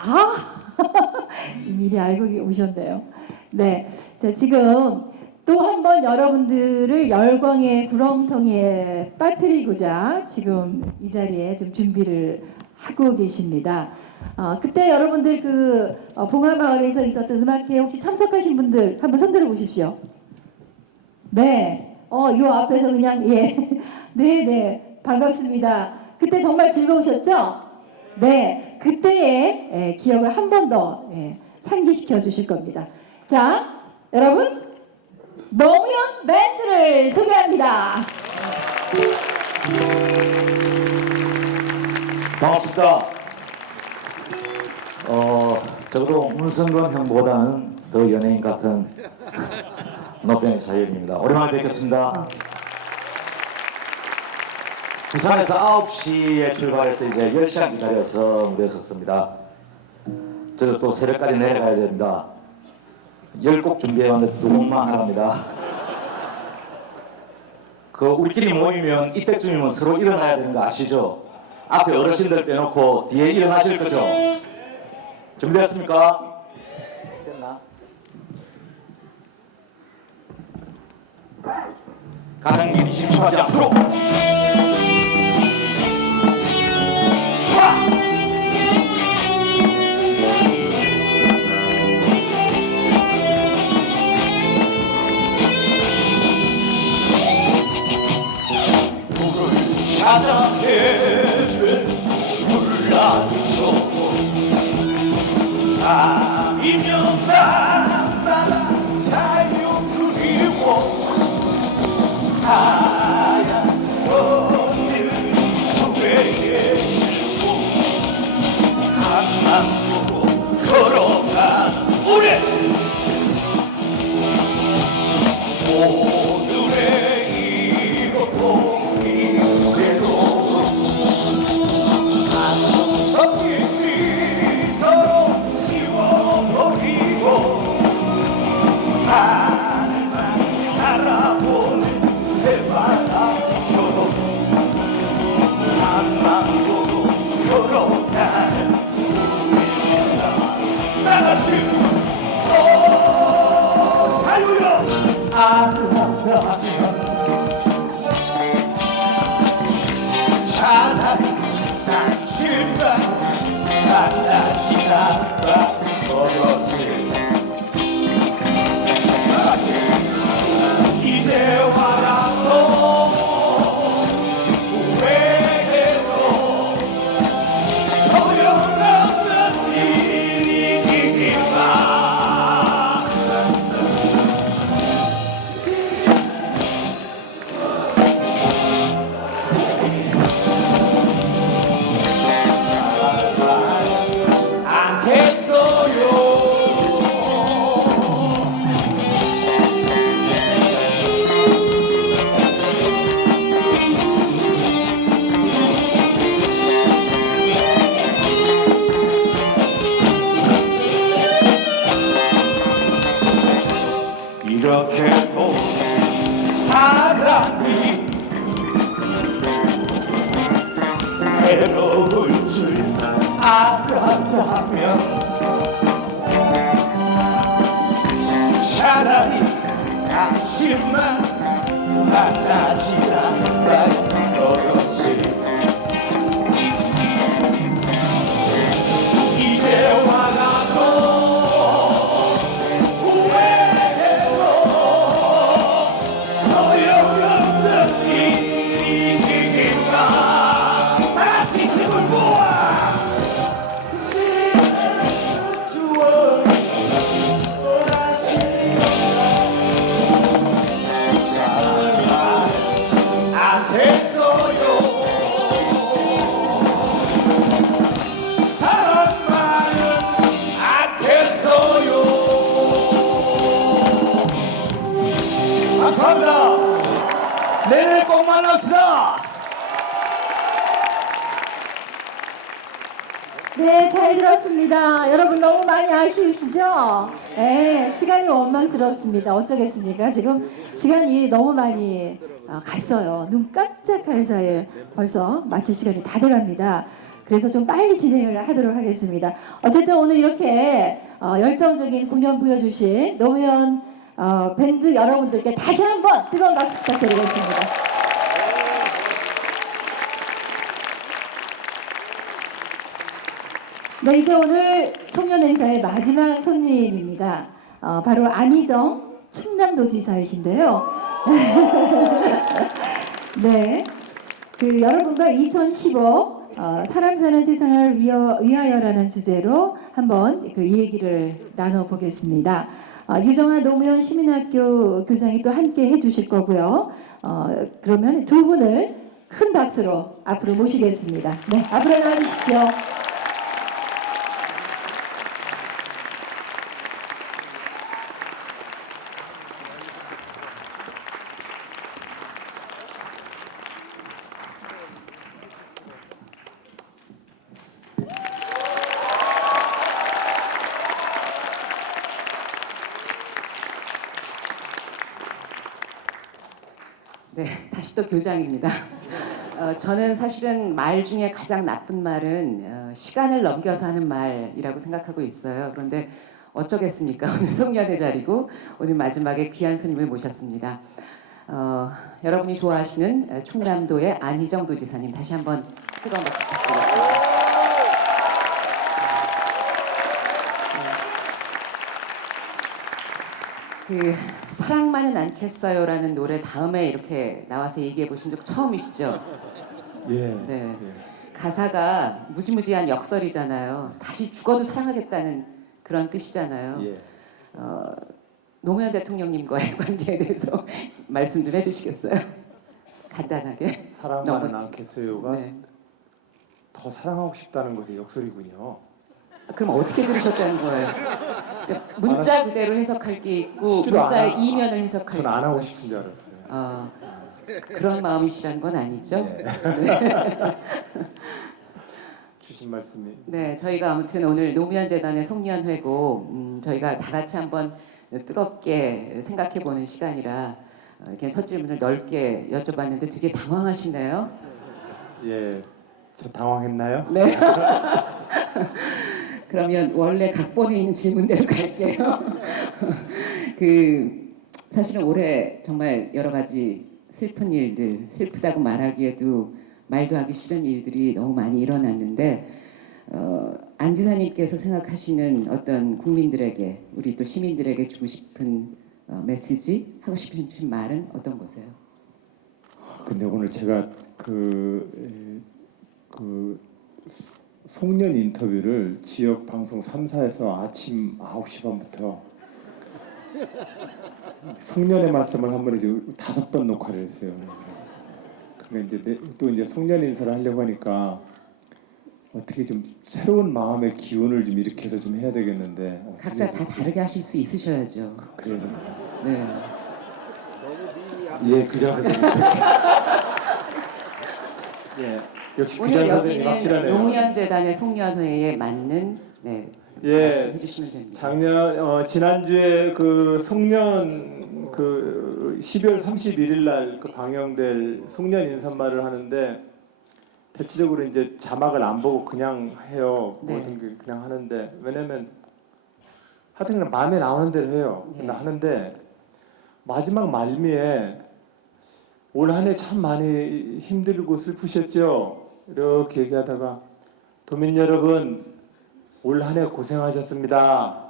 미리 알고 오셨네요. 네, 자 지금 또 한 번 여러분들을 열광의 구렁텅이에 빠뜨리고자 지금 이 자리에 좀 준비를 하고 계십니다. 그때 여러분들 그 봉화마을에서 있었던 음악회에 혹시 참석하신 분들 한번 손들어 보십시오. 네, 요 앞에서 그냥 네, 반갑습니다. 그때 정말 즐거우셨죠? 네, 그때의 기억을 한 번 더 상기시켜 주실 겁니다. 자, 여러분. 노무현 밴드를 소개합니다. 반갑습니다. 적어도 문성건 형보다는 더 연예인 같은 노병의 자연입니다. 오랜만에 뵙겠습니다. 부산에서 9시에 출발해서 이제 10시간 기다려서 무대에 섰습니다. 저도 또 새벽까지 내려가야 됩니다. 10곡 준비해왔는데 2곡만 하랍니다. 우리끼리 모이면 이때쯤이면 서로 일어나야 되는 거 아시죠? 앞에 어르신들 빼놓고 뒤에 일어나실 거죠? 준비됐습니까? 됐나? 가는 길 20초까지 앞으로! 찾아내는 불란조 밤이면 밤바다 자유 그리워 하얀 거리를 속에 싣고 앞만 보고 걸어가는 우리 오늘의 이곳도 차라리 당신과 만나지 않아 버렸을 이제 와라서 후회해도 소용없는 일이지만 한다고 하면 차라리 당신만 만나지라 거였지. 이제 화나서 후회해도 소용없는 이 지금과 다시 힘을 모아 주워 다시 사랑만 안 됐어요. 사랑만은 안 됐어요. 감사합니다. 내일 꼭 만납시다. 네, 잘 들었습니다. 여러분 너무 많이 아쉬우시죠? 네, 시간이 원망스럽습니다. 어쩌겠습니까? 지금 시간이 너무 많이 갔어요. 눈 깜짝할 사이에 벌써 마칠 시간이 다 돼갑니다. 그래서 좀 빨리 진행을 하도록 하겠습니다. 어쨌든 오늘 이렇게 열정적인 공연 보여주신 노무현 밴드 여러분들께 다시 한번 뜨거운 박수 부탁드리겠습니다. 네, 이제 오늘 송년 행사의 마지막 손님입니다. 바로 안희정 충남도지사이신데요. 네, 그 여러분과 2015 사람 사는 세상을 위하여라는 주제로 한번 그 얘기를 나눠보겠습니다. 유정아 노무현 시민학교 교장이 또 함께 해주실 거고요. 그러면 두 분을 큰 박수로 앞으로 모시겠습니다. 네, 앞으로 나와주십시오. 네, 다시 또 교장입니다. 저는 사실은 말 중에 가장 나쁜 말은 시간을 넘겨서 하는 말이라고 생각하고 있어요. 그런데 어쩌겠습니까? 오늘 송년회 자리고 오늘 마지막에 귀한 손님을 모셨습니다. 여러분이 좋아하시는 충남도의 안희정 도지사님 다시 한번 뜨거운 박수 부탁드립니다. 그 사랑만은 않겠어요라는 노래 다음에 이렇게 나와서 얘기해 보신 적 처음이시죠? 예. 네. 가사가 무지무지한 역설이잖아요. 다시 죽어도 사랑하겠다는 그런 뜻이잖아요. 예. 노무현 대통령님과의 관계에 대해서 말씀 좀 해주시겠어요? 간단하게. 사랑만은 않겠어요가 네. 더 사랑하고 싶다는 것의 역설이군요. 그럼 어떻게 들으셨다는 거예요? 문자 그대로 해석할 게 있고 문자의 이면을 해석할 게 있고. 안 하고 싶은 줄 알았어요. 그런 마음이시라는 건 아니죠? 네. 네. 주신 말씀이. 네, 저희가 아무튼 오늘 노무현 재단의 송년회고 저희가 다 같이 한번 뜨겁게 생각해보는 시간이라 이렇게 첫 질문을 넓게 여쭤봤는데 되게 당황하시네요. 예, 저 당황했나요? 네. 그러면 원래 각본에 있는 질문대로 갈게요. 사실은 올해 정말 여러 가지 슬픈 일들, 슬프다고 말하기에도 말도 하기 싫은 일들이 너무 많이 일어났는데 안 지사님께서 생각하시는 어떤 국민들에게, 우리 또 시민들에게 주고 싶은 메시지, 하고 싶은 말은 어떤 거세요? 근데 오늘 제가 송년 인터뷰를 지역 방송 3사에서 아침 9시 반부터 송년회 말씀을 한 번에 5번 녹화를 했어요. 근데 이제 송년 인사를 하려고 하니까 어떻게 좀 새로운 마음의 기운을 좀 일으켜서 좀 해야 되겠는데 각자 다 다르게 하실 수 있으셔야죠. 그래요. 네. 예, 규장 선생님. 예, 역시 오늘 규장 선생님 여기는 확실하네요. 노무현 재단의 송년회에 맞는 예, 해주시면 됩니다. 지난주에 그 송년 12월 31일 날 방영될 송년 인사말을 하는데 대체적으로 이제 자막을 안 보고 그냥 해요. 네. 모든 게 그냥 하는데 왜냐면 하여튼 그냥 마음에 나오는 대로 해요. 네. 근데 하는데 마지막 말미에 올 한 해 참 많이 힘들고 슬프셨죠? 이렇게 얘기하다가 도민 여러분 올 한 해 고생하셨습니다.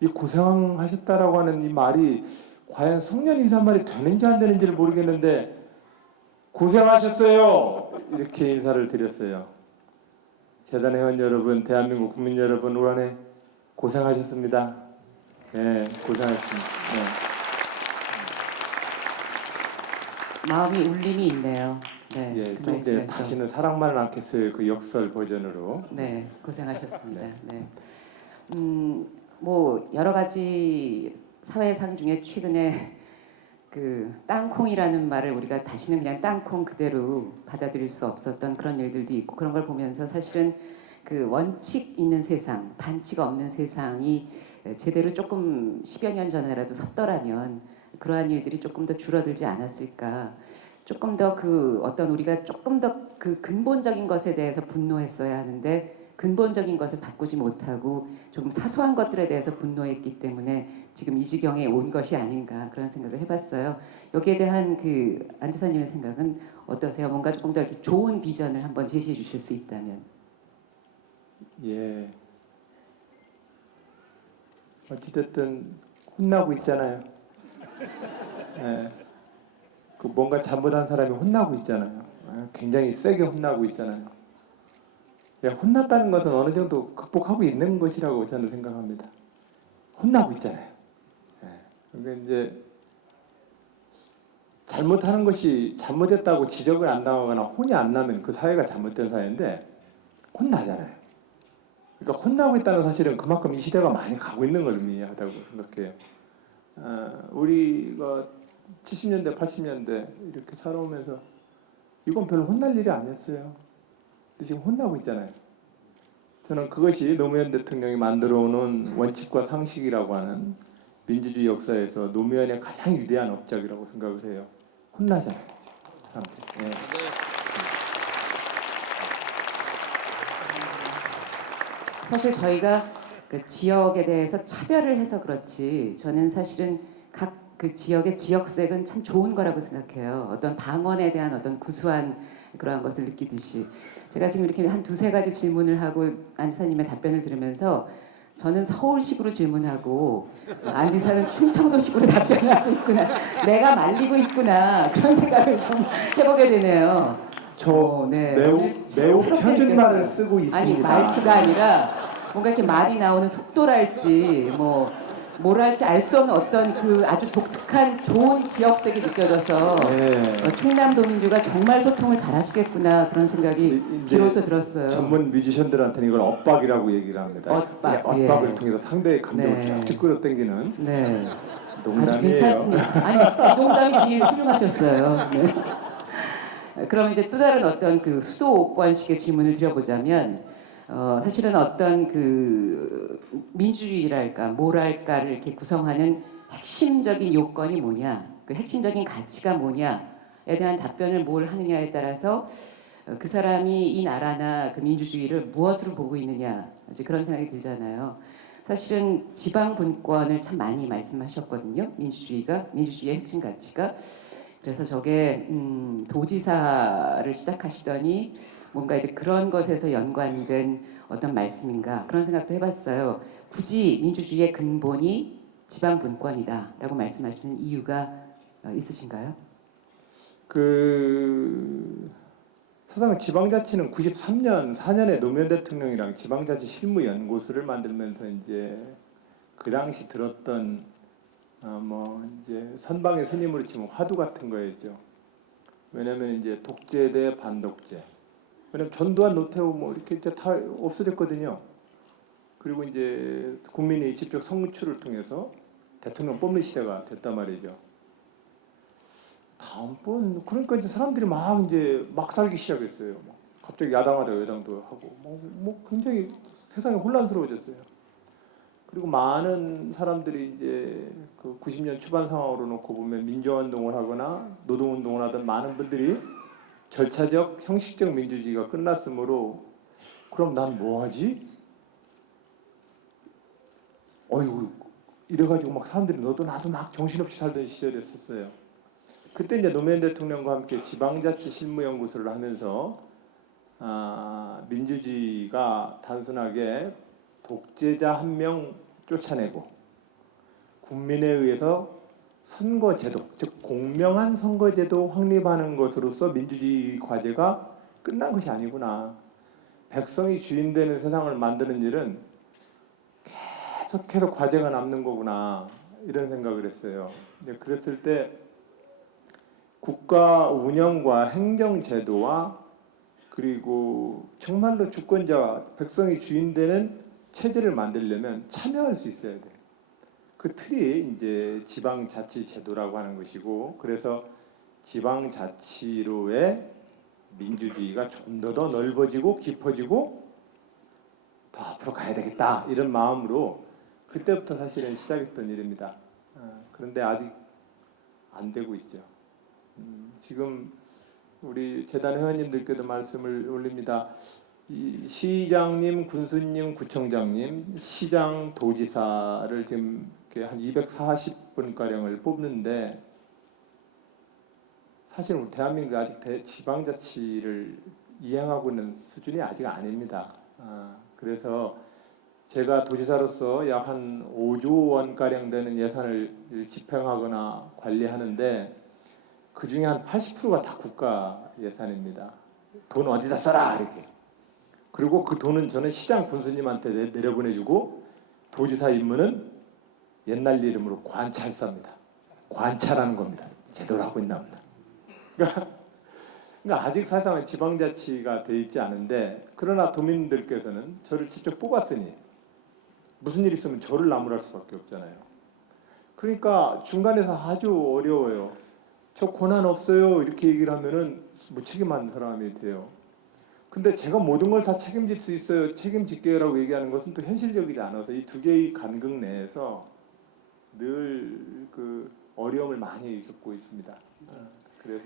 이 고생하셨다라고 하는 이 말이 과연 송년 인사말이 되는지 안 되는지를 모르겠는데 고생하셨어요. 이렇게 인사를 드렸어요. 재단 회원 여러분, 대한민국 국민 여러분 올 한 해 고생하셨습니다. 네, 고생하셨습니다. 네. 마음이 울림이 있네요. 네, 예, 그 좀 이제 말씀에서. 다시는 사랑만은 않겠어요. 그 역설 버전으로. 네, 고생하셨습니다. 네. 뭐 여러 가지 사회상 중에 최근에 그 땅콩이라는 말을 우리가 다시는 그냥 땅콩 그대로 받아들일 수 없었던 그런 일들도 있고 그런 걸 보면서 사실은 그 원칙 있는 세상, 반칙 없는 세상이 제대로 조금 10여 년 전에라도 섰더라면 그러한 일들이 조금 더 줄어들지 않았을까. 조금 더 그 어떤 우리가 조금 더 그 근본적인 것에 대해서 분노했어야 하는데 근본적인 것을 바꾸지 못하고 조금 사소한 것들에 대해서 분노했기 때문에 지금 이 지경에 온 것이 아닌가 그런 생각을 해봤어요. 여기에 대한 그 안 지사님의 생각은 어떠세요? 뭔가 조금 더 이렇게 좋은 비전을 한번 제시해 주실 수 있다면. 예. 어찌됐든 혼나고 있잖아요. 예. 그 뭔가 잘못한 사람이 혼나고 있잖아요. 예. 굉장히 세게 혼나고 있잖아요. 예. 혼났다는 것은 어느 정도 극복하고 있는 것이라고 저는 생각합니다. 혼나고 있잖아요. 예. 그러니까 이제 잘못하는 것이 잘못했다고 지적을 안 당하거나 혼이 안 나면 그 사회가 잘못된 사회인데 혼나잖아요. 그러니까 혼나고 있다는 사실은 그만큼 이 시대가 많이 가고 있는 걸 의미하다고 생각해요. 우리가 70년대, 80년대 이렇게 살아오면서 이건 별로 혼날 일이 아니었어요. 근데 지금 혼나고 있잖아요. 저는 그것이 노무현 대통령이 만들어오는 원칙과 상식이라고 하는 민주주의 역사에서 노무현의 가장 위대한 업적이라고 생각을 해요. 혼나잖아요. 사람들이. 네. 사실 저희가 그 지역에 대해서 차별을 해서 그렇지 저는 사실은 각 그 지역의 지역색은 참 좋은 거라고 생각해요. 어떤 방언에 대한 어떤 구수한 그러한 것을 느끼듯이 제가 지금 이렇게 한 두세 가지 질문을 하고 안 지사님의 답변을 들으면서 저는 서울식으로 질문하고 안 지사는 충청도식으로 답변하고 있구나. 내가 말리고 있구나. 그런 생각을 좀 해보게 되네요. 저 네. 매우 표준말을 쓰고 있습니다. 아니 말투가 아니라 뭔가 이렇게 말이 나오는 속도랄지 뭐랄지 알 수 없는 어떤 그 아주 독특한 좋은 지역색이 느껴져서 충남도민주가 정말 소통을 잘하시겠구나 그런 생각이 비로소 들었어요. 전문 뮤지션들한테는 이걸 엇박이라고 얘기를 합니다. 엇박, 예, 엇박을 통해서 상대의 감정을 네. 쭉쭉 끌어당기는 네. 농담이에요. 아주 괜찮습니다. 아니 농담이 제일 훌륭하셨어요. 네. 그럼 이제 또 다른 어떤 그 수도권식의 질문을 드려보자면 사실은 어떤 그 민주주의랄까 뭐랄까를 이렇게 구성하는 핵심적인 요건이 뭐냐, 그 핵심적인 가치가 뭐냐에 대한 답변을 뭘 하느냐에 따라서 그 사람이 이 나라나 그 민주주의를 무엇으로 보고 있느냐 이제 그런 생각이 들잖아요. 사실은 지방 분권을 참 많이 말씀하셨거든요. 민주주의의 핵심 가치가. 그래서 저게 도지사를 시작하시더니 뭔가 이제 그런 것에서 연관된 어떤 말씀인가 그런 생각도 해봤어요. 굳이 민주주의의 근본이 지방 분권이다라고 말씀하시는 이유가 있으신가요? 사실은 지방자치는 93년 4년에 노무현 대통령이랑 지방자치 실무연구소를 만들면서 이제 그 당시 들었던 이제 선방의 스님으로 치면 화두 같은 거였죠. 왜냐하면 이제 독재 대 반독재. 왜냐면 전두환, 노태우 이렇게 이제 다 없어졌거든요. 그리고 이제 국민이 직접 성추를 통해서 대통령 뽑는 시대가 됐단 말이죠. 다음번 그러니까 이제 사람들이 막 살기 시작했어요. 갑자기 야당하다가 여당도 하고 굉장히 세상이 혼란스러워졌어요. 그리고 많은 사람들이 이제 그 90년 초반 상황으로 놓고 보면 민주화운동을 하거나 노동운동을 하던 많은 분들이 절차적 형식적 민주주의가 끝났으므로 그럼 난 뭐하지? 어이구 이래가지고 막 사람들이 너도 나도 막 정신없이 살던 시절이었었어요. 그때 이제 노무현 대통령과 함께 지방자치 실무연구소를 하면서 민주주의가 단순하게 독재자 한 명 쫓아내고 국민에 의해서 선거제도, 즉 공명한 선거제도 확립하는 것으로서 민주주의 과제가 끝난 것이 아니구나. 백성이 주인되는 세상을 만드는 일은 계속해서 과제가 남는 거구나. 이런 생각을 했어요. 그랬을 때 국가 운영과 행정제도와 그리고 정말로 주권자, 백성이 주인되는 체제를 만들려면 참여할 수 있어야 돼요. 그 틀이 이제 지방자치제도라고 하는 것이고, 그래서 지방자치로의 민주주의가 좀 더 넓어지고 깊어지고 더 앞으로 가야 되겠다 이런 마음으로 그때부터 사실은 시작했던 일입니다. 그런데 아직 안 되고 있죠. 지금 우리 재단 회원님들께도 말씀을 올립니다. 이 시장님, 군수님, 구청장님, 시장, 도지사를 지금 이렇게 한 240분 가량을 뽑는데 사실 우리 대한민국이 아직 지방자치를 이행하고 있는 수준이 아직 아닙니다. 그래서 제가 도지사로서 약 한 5조 원 가량 되는 예산을 집행하거나 관리하는데 그 중에 한 80%가 다 국가 예산입니다. 돈 어디다 써라 이렇게. 그리고 그 돈은 저는 시장 군수님한테 내려보내주고 도지사 임무는 옛날 이름으로 관찰사입니다. 관찰하는 겁니다. 제대로 하고 있나 보다. 그러니까 아직 사실상 지방자치가 돼 있지 않은데 그러나 도민들께서는 저를 직접 뽑았으니 무슨 일 있으면 저를 나무랄 수밖에 없잖아요. 그러니까 중간에서 아주 어려워요. 저 권한 없어요 이렇게 얘기를 하면은 무책임한 사람이 돼요. 근데 제가 모든 걸 다 책임질 수 있어요, 책임질게요라고 얘기하는 것은 또 현실적이지 않아서 이 두 개의 간극 내에서 늘 그 어려움을 많이 겪고 있습니다. 그래서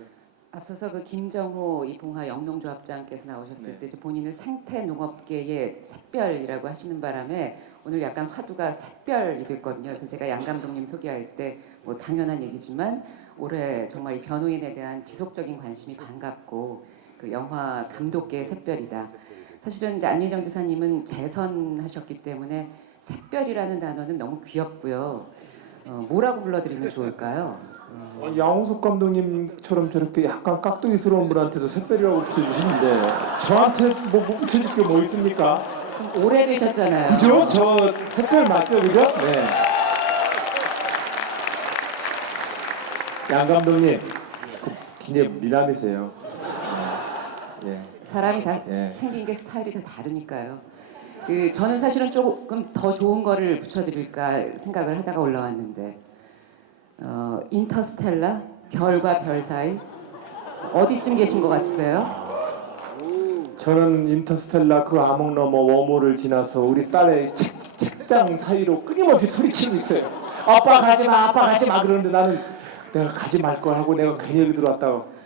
앞서서 그 김정호 이봉하 영농조합장께서 나오셨을 때 본인을 생태 농업계의 샛별이라고 하시는 바람에 오늘 약간 화두가 샛별이 됐거든요. 그래서 제가 양 감독님 소개할 때 뭐 당연한 얘기지만 올해 정말 이 변호인에 대한 지속적인 관심이 반갑고 그 영화 감독계의 샛별이다. 사실은 이제 안희정 지사님은 재선하셨기 때문에 샛별이라는 단어는 너무 귀엽고요. 뭐라고 불러드리면 좋을까요? 양호석 감독님처럼 저렇게 약간 깍두기스러운 분한테도 샛별이라고 붙여주시는데 저한테 뭐 붙여줄 게 뭐 있습니까? 오래되셨잖아요. 그죠? 저 샛별 맞죠? 그죠? 네. 양 감독님 굉장히 미남이세요. 예. 사람이 다 예. 생긴 게 스타일이 다 다르니까요. 그 저는 사실은 조금 더 좋은 거를 붙여드릴까 생각을 하다가 올라왔는데 인터스텔라 별과 별 사이 어디쯤 계신 것 같으세요? 저는 인터스텔라 그 암흑 너머 웜홀을 지나서 우리 딸의 책장 사이로 끊임없이 소리치고 있어요. 아빠 가지마, 아빠 가지마 그러는데 나는 내가 가지 말 걸 하고 내가 괜히 여기 들어왔다고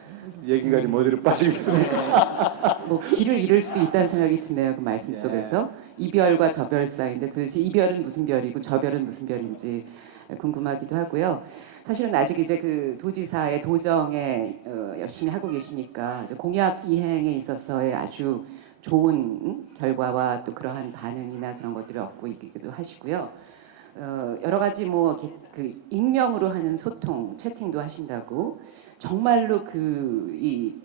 얘기가 좀 어디로 빠지겠습니까? 뭐 길을 잃을 수도 있다는 생각이 드네요. 그 말씀 속에서 이별과 저별 사이인데 도대체 이별은 무슨 별이고 저별은 무슨 별인지 궁금하기도 하고요. 사실은 아직 이제 그 도지사의 도정에 열심히 하고 계시니까 이제 공약 이행에 있어서의 아주 좋은 결과와 또 그러한 반응이나 그런 것들을 얻고 있기도 하시고요. 여러 가지 뭐 그 익명으로 하는 소통, 채팅도 하신다고 정말로 이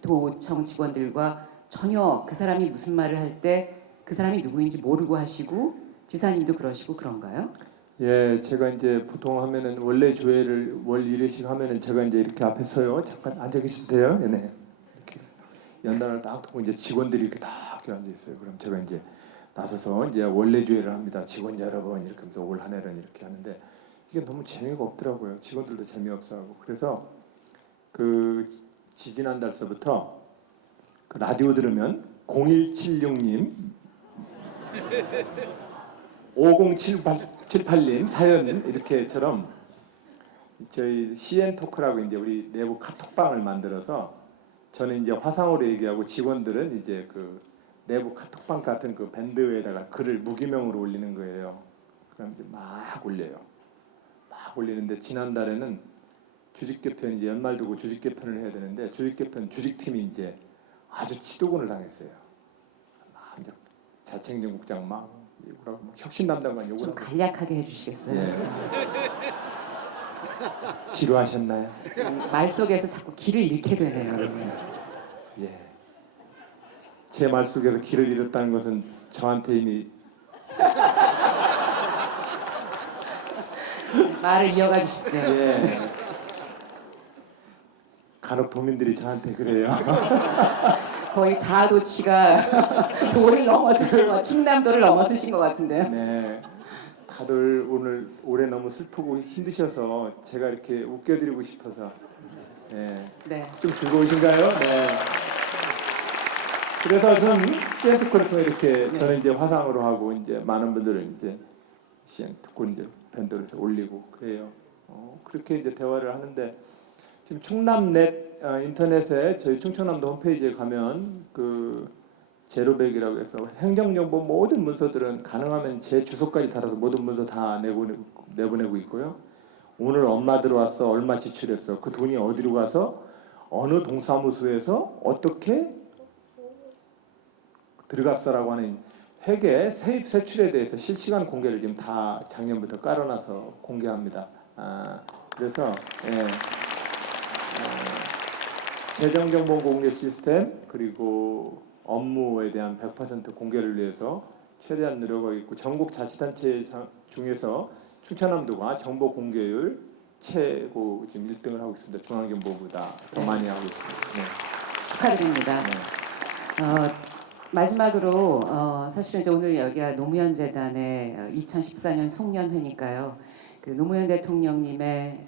도청 직원들과 전혀 그 사람이 무슨 말을 할 때 그 사람이 누구인지 모르고 하시고 지사님도 그러시고 그런가요? 예, 제가 이제 보통 하면은 원래 조회를 월 1회씩 하면은 제가 이제 이렇게 앞에 서요. 잠깐 앉아 계셔도 돼요? 네, 이렇게 연단을 딱 듣고 이제 직원들이 이렇게 다 이렇게 앉아 있어요. 그럼 제가 이제 나서서 이제 원래 조회를 합니다. 직원 여러분 이렇게 하면서 올 한 해는 이렇게 하는데 이게 너무 재미가 없더라고요. 직원들도 재미없어하고 그래서 그 지지난달서부터 그 라디오 들으면 0176님 5078님 사연 이렇게처럼 저희 CN 토크라고 이제 우리 내부 카톡방을 만들어서 저는 이제 화상으로 얘기하고 직원들은 이제 그 내부 카톡방 같은 그 밴드에다가 글을 무기명으로 올리는 거예요. 그럼 이제 막 올려요. 막 올리는데 지난달에는 조직 개편 이제 연말 두고 조직 개편을 해야 되는데 조직 개편 조직팀이 이제 아주 치도곤을 당했어요. 막 이제 자치행정국장 막 욕을 하고 혁신 담당관 욕을 좀 하고. 간략하게 해주시겠어요? 예. 지루하셨나요? 말 속에서 자꾸 길을 잃게 되네요. 예. 제 말 속에서 길을 잃었다는 것은 저한테 이미 말을 이어가 주시죠. 예. 간혹 도민들이 저한테 그래요. 거의 자아도취가 도를 넘어서신 것, 충남도를 넘어서신 것 같은데요. 네. 다들 오늘 올해 너무 슬프고 힘드셔서 제가 이렇게 웃겨드리고 싶어서 네. 네. 좀 즐거우신가요? 네. 그래서 저는 CN 특권을 이렇게 저는 이제 화상으로 하고 이제 많은 분들은 이제 CN 특권 이제 밴드로 해서 올리고 그래요. 그렇게 이제 대화를 하는데 지금 충남넷 인터넷에 저희 충청남도 홈페이지에 가면 그 제로백이라고 해서 행정정보 모든 문서들은 가능하면 제 주소까지 달아서 모든 문서 다 내보내고 있고요. 오늘 엄마 들어왔어, 얼마 지출했어, 그 돈이 어디로 가서 어느 동사무소에서 어떻게 들어갔어라고 하는 회계 세입 세출에 대해서 실시간 공개를 지금 다 작년부터 깔아놔서 공개합니다. 그래서 재정정보 공개 시스템 그리고 업무에 대한 100% 공개를 위해서 최대한 노력하고 있고 전국 자치단체 중에서 충청남도가 정보 공개율 최고 지금 1등을 하고 있습니다. 중앙정보보다 더 많이 하고 있습니다. 네. 축하드립니다. 마지막으로 사실은 이제 오늘 여기가 노무현 재단의 2014년 송년회니까요. 그 노무현 대통령님의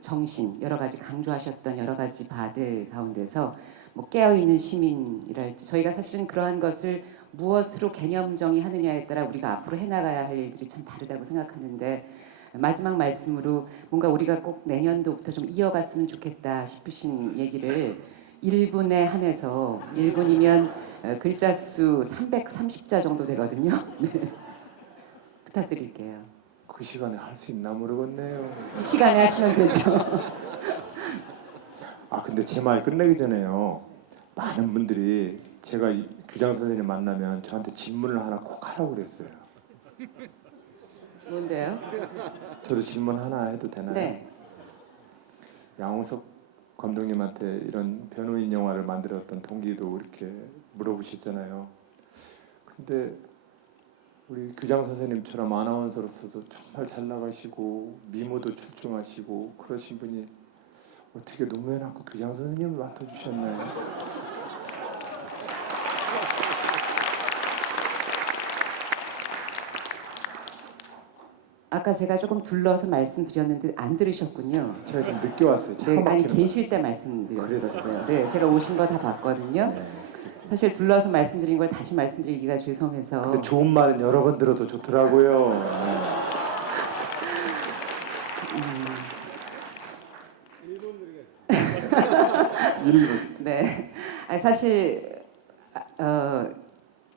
정신 여러 가지 강조하셨던 여러 가지 바들 가운데서 뭐 깨어있는 시민이랄지 저희가 사실은 그러한 것을 무엇으로 개념 정의하느냐에 따라 우리가 앞으로 해나가야 할 일들이 참 다르다고 생각하는데 마지막 말씀으로 뭔가 우리가 꼭 내년도부터 좀 이어갔으면 좋겠다 싶으신 얘기를 1분에 한해서 1분이면 글자 수 330자 정도 되거든요. 네. 부탁드릴게요. 그 시간에 할 수 있나 모르겠네요. 이 시간에 하시면 되죠. 근데 제 말 끝내기 전에요. 많은 분들이 제가 교장 선생님 만나면 저한테 질문을 하나 꼭 하라고 그랬어요. 뭔데요? 저도 질문 하나 해도 되나요? 네. 양호석 감독님한테 이런 변호인 영화를 만들었던 동기도 이렇게 물어보셨잖아요. 근데 우리 교장 선생님처럼 아나운서로서도 정말 잘 나가시고 미모도 출중하시고 그러신 분이 어떻게 노무현 학교 교장 선생님을 맡아주셨나요? 아까 제가 조금 둘러서 말씀드렸는데 안 들으셨군요. 제가 좀 늦게 왔어요. 네, 아니 계실 때 말씀드렸었어요. 네, 제가 오신 거 다 봤거든요. 사실 둘러서 말씀드린 걸 다시 말씀드리기가 죄송해서. 근데 좋은 말은 여러 번 들어도 좋더라고요. 네, 아니, 사실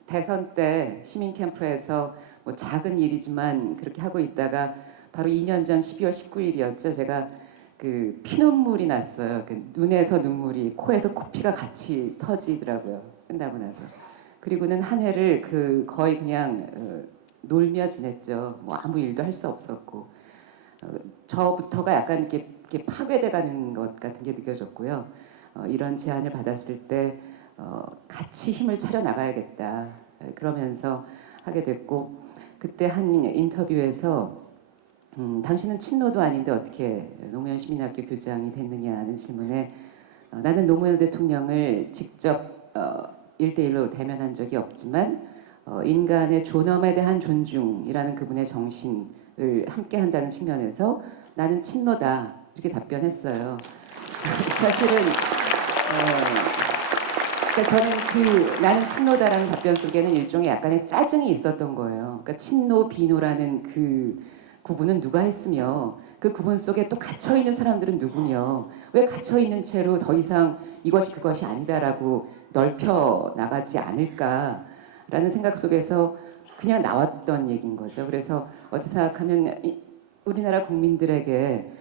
대선 때 시민 캠프에서 뭐 작은 일이지만 그렇게 하고 있다가 바로 2년 전 12월 19일이었죠. 제가 그 피눈물이 났어요. 그 눈에서 눈물이 코에서 코피가 같이 터지더라고요. 끝나고 나서. 그리고는 한 해를 그 거의 그냥 놀며 지냈죠. 뭐 아무 일도 할 수 없었고 저부터가 약간 이렇게 파괴돼가는 것 같은 게 느껴졌고요. 이런 제안을 받았을 때 같이 힘을 차려 나가야겠다. 그러면서 하게 됐고 그때 한 인터뷰에서 당신은 친노도 아닌데 어떻게 노무현 시민학교 교장이 됐느냐는 질문에 나는 노무현 대통령을 직접 1대1로 대면한 적이 없지만 인간의 존엄에 대한 존중이라는 그분의 정신을 함께 한다는 측면에서 나는 친노다 이렇게 답변했어요. 사실은 그러니까 저는 그 나는 친노다라는 답변 속에는 일종의 약간의 짜증이 있었던 거예요. 그러니까 친노 비노라는 그 구분은 누가 했으며 그 구분 속에 또 갇혀 있는 사람들은 누구냐? 왜 갇혀 있는 채로 더 이상 이것이 그것이 아니다라고 넓혀 나가지 않을까라는 생각 속에서 그냥 나왔던 얘기인 거죠. 그래서 어찌 생각하면 우리나라 국민들에게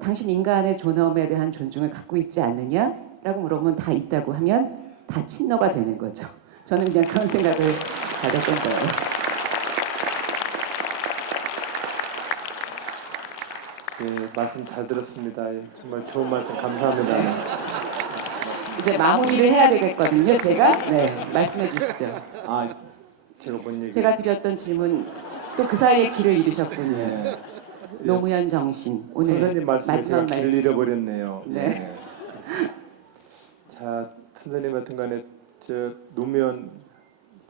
당신 인간의 존엄에 대한 존중을 갖고 있지 않느냐라고 물어보면 다 있다고 하면 다 친노가 되는 거죠. 저는 그냥 그런 생각을 가졌던 거예요. 예, 말씀 잘 들었습니다. 예, 정말 좋은 말씀 감사합니다. 이제 마무리를 해야 되겠거든요. 제가 말씀해 주시죠. 제가 뭔 얘기? 제가 드렸던 질문 또 그 사이에 길을 잃으셨군요. 네. 노무현 정신 오늘 선생님 말씀에 제가 마지막 길을 잃어버렸네요. 네. 예. 자, 선생님 하여튼간에 저 노무현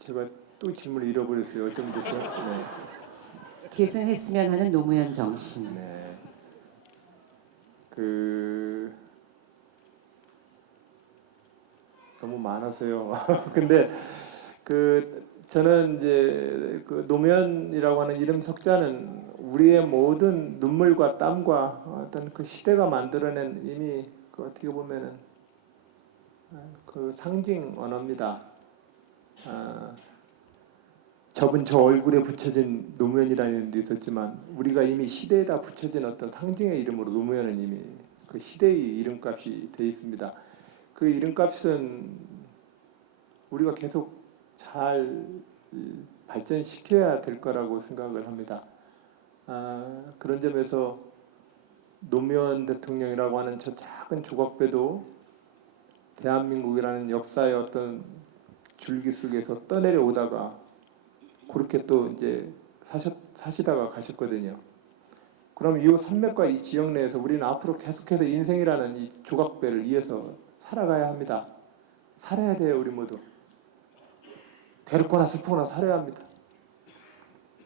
제가 또 질문을 잃어버렸어요. 어쩜 좋죠? 네. 계승했으면 하는 노무현 정신. 네. 너무 많았어요. 근데 저는 이제 노무현이라고 하는 이름 석자는 우리의 모든 눈물과 땀과 어떤 그 시대가 만들어낸 이미 어떻게 보면은 상징 언어입니다. 접은 저 얼굴에 붙여진 노무현이라는 이름도 있었지만 우리가 이미 시대에다 붙여진 어떤 상징의 이름으로 노무현은 이미 그 시대의 이름값이 되어 있습니다. 그 이름값은 우리가 계속 잘 발전시켜야 될 거라고 생각을 합니다. 그런 점에서 노무현 대통령이라고 하는 저 작은 조각배도 대한민국이라는 역사의 어떤 줄기 속에서 떠내려 오다가 그렇게 또 이제 사시다가 가셨거든요. 그럼 이 산맥과 이 지역 내에서 우리는 앞으로 계속해서 인생이라는 이 조각배를 이어서 살아가야 합니다. 살아야 돼요, 우리 모두. 괴롭거나 슬프거나 살아야 합니다.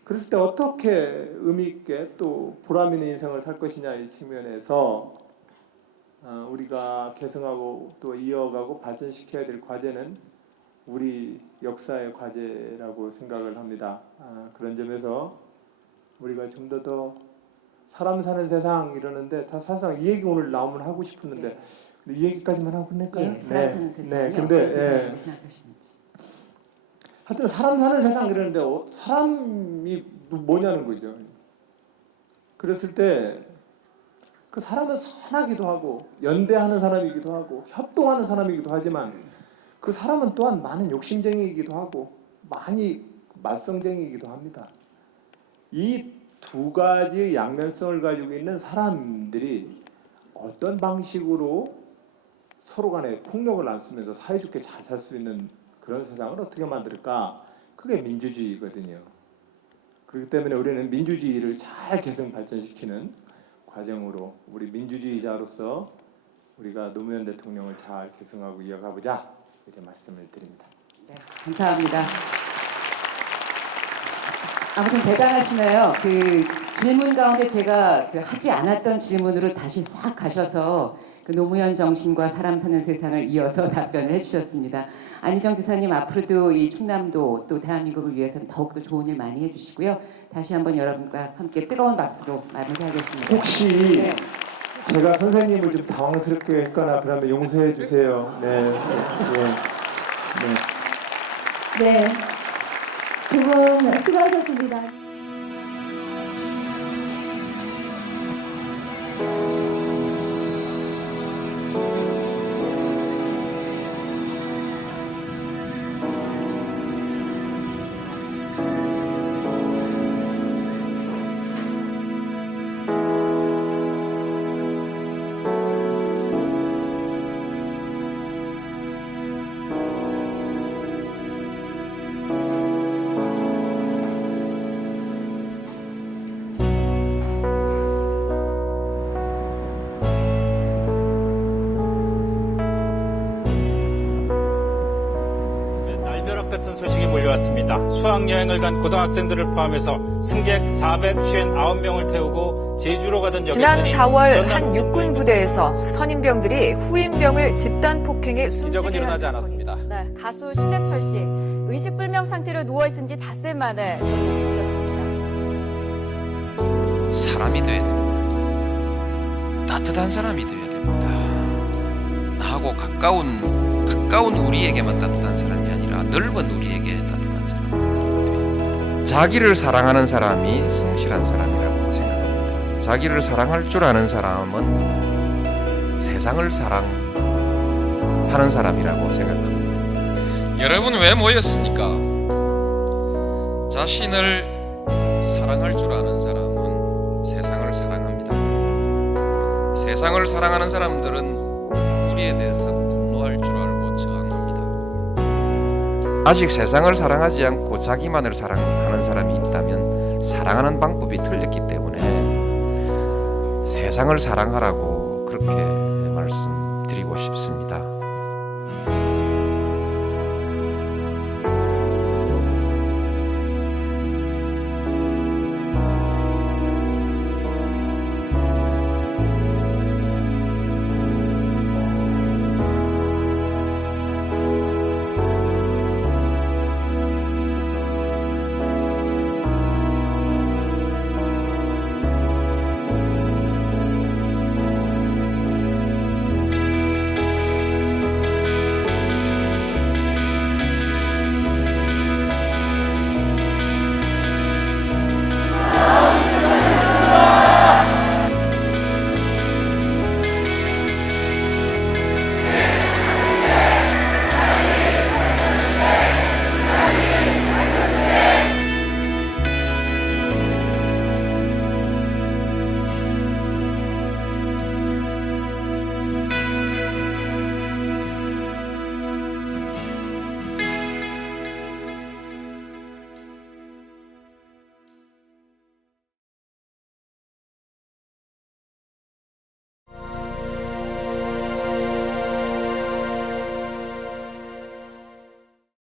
그랬을 때 어떻게 의미 있게 또 보람 있는 인생을 살 것이냐 이 측면에서 우리가 계승하고 또 이어가고 발전시켜야 될 과제는 우리 역사의 과제라고 생각을 합니다. 그런 점에서 우리가 좀 더 사람 사는 세상 이러는데 다 사실상 이 얘기 오늘 나오면 하고 싶었는데 이 얘기까지만 하고 끝낼까요? 사람 사는 세상이요? 근데 어떻게 생각하시는지. 하여튼 사람 사는 세상 이러는데 사람이 뭐냐는 거죠. 그랬을 때 그 사람은 선하기도 하고 연대하는 사람이기도 하고 협동하는 사람이기도 하지만 그 사람은 또한 많은 욕심쟁이이기도 하고 많이 말썽쟁이이기도 합니다. 이 두 가지 양면성을 가지고 있는 사람들이 어떤 방식으로 서로 간에 폭력을 안 쓰면서 사이좋게 잘 살 수 있는 그런 세상을 어떻게 만들까? 그게 민주주의거든요. 그렇기 때문에 우리는 민주주의를 잘 계승 발전시키는 과정으로 우리 민주주의자로서 우리가 노무현 대통령을 잘 계승하고 이어가보자 이렇게 말씀을 드립니다. 네, 감사합니다. 아무튼 대단하시네요. 그 질문 가운데 제가 하지 않았던 질문으로 다시 싹 가셔서 그 노무현 정신과 사람 사는 세상을 이어서 답변을 해주셨습니다. 안희정 지사님 앞으로도 이 충남도 또 대한민국을 위해서는 더욱더 좋은 일 많이 해주시고요. 다시 한번 여러분과 함께 뜨거운 박수로 마무리하겠습니다. 혹시 제가 선생님을 좀 당황스럽게 했거나 그러면 용서해 주세요. 네. 두 분 수고하셨습니다. 같은 소식이 몰려왔습니다. 수학여행을 간 고등학생들을 포함해서 승객 459명을 태우고 제주로 가던 지난 여객선이 4월 한 육군 부대에서 선임병들이 후임병을 집단 폭행해 숨지게 한 않았습니다. 네, 가수 신해철 씨 의식불명 상태로 누워있은 지 닷새 만에 숨졌습니다. 사람이 돼야 됩니다. 따뜻한 사람이 되어야 됩니다. 나하고 가까운 우리에게만 따뜻한 사람이 아니라 넓은 우리에게 따뜻한 사람이 되어야 됩니다. 자기를 사랑하는 사람이 성실한 사람이라고 생각합니다. 자기를 사랑할 줄 아는 사람은 세상을 사랑하는 사람이라고 생각합니다. 여러분 왜 모였습니까? 자신을 사랑할 줄 아는 사람은 세상을 사랑합니다. 세상을 사랑하는 사람들은 우리에 대해서 분노할 줄 알고 저항합니다. 아직 세상을 사랑하지 않고 자기만을 사랑하는 사람이 있다면 사랑하는 방법이 틀렸기 때문에 세상을 사랑하라고 그렇게 말씀드리고 싶습니다.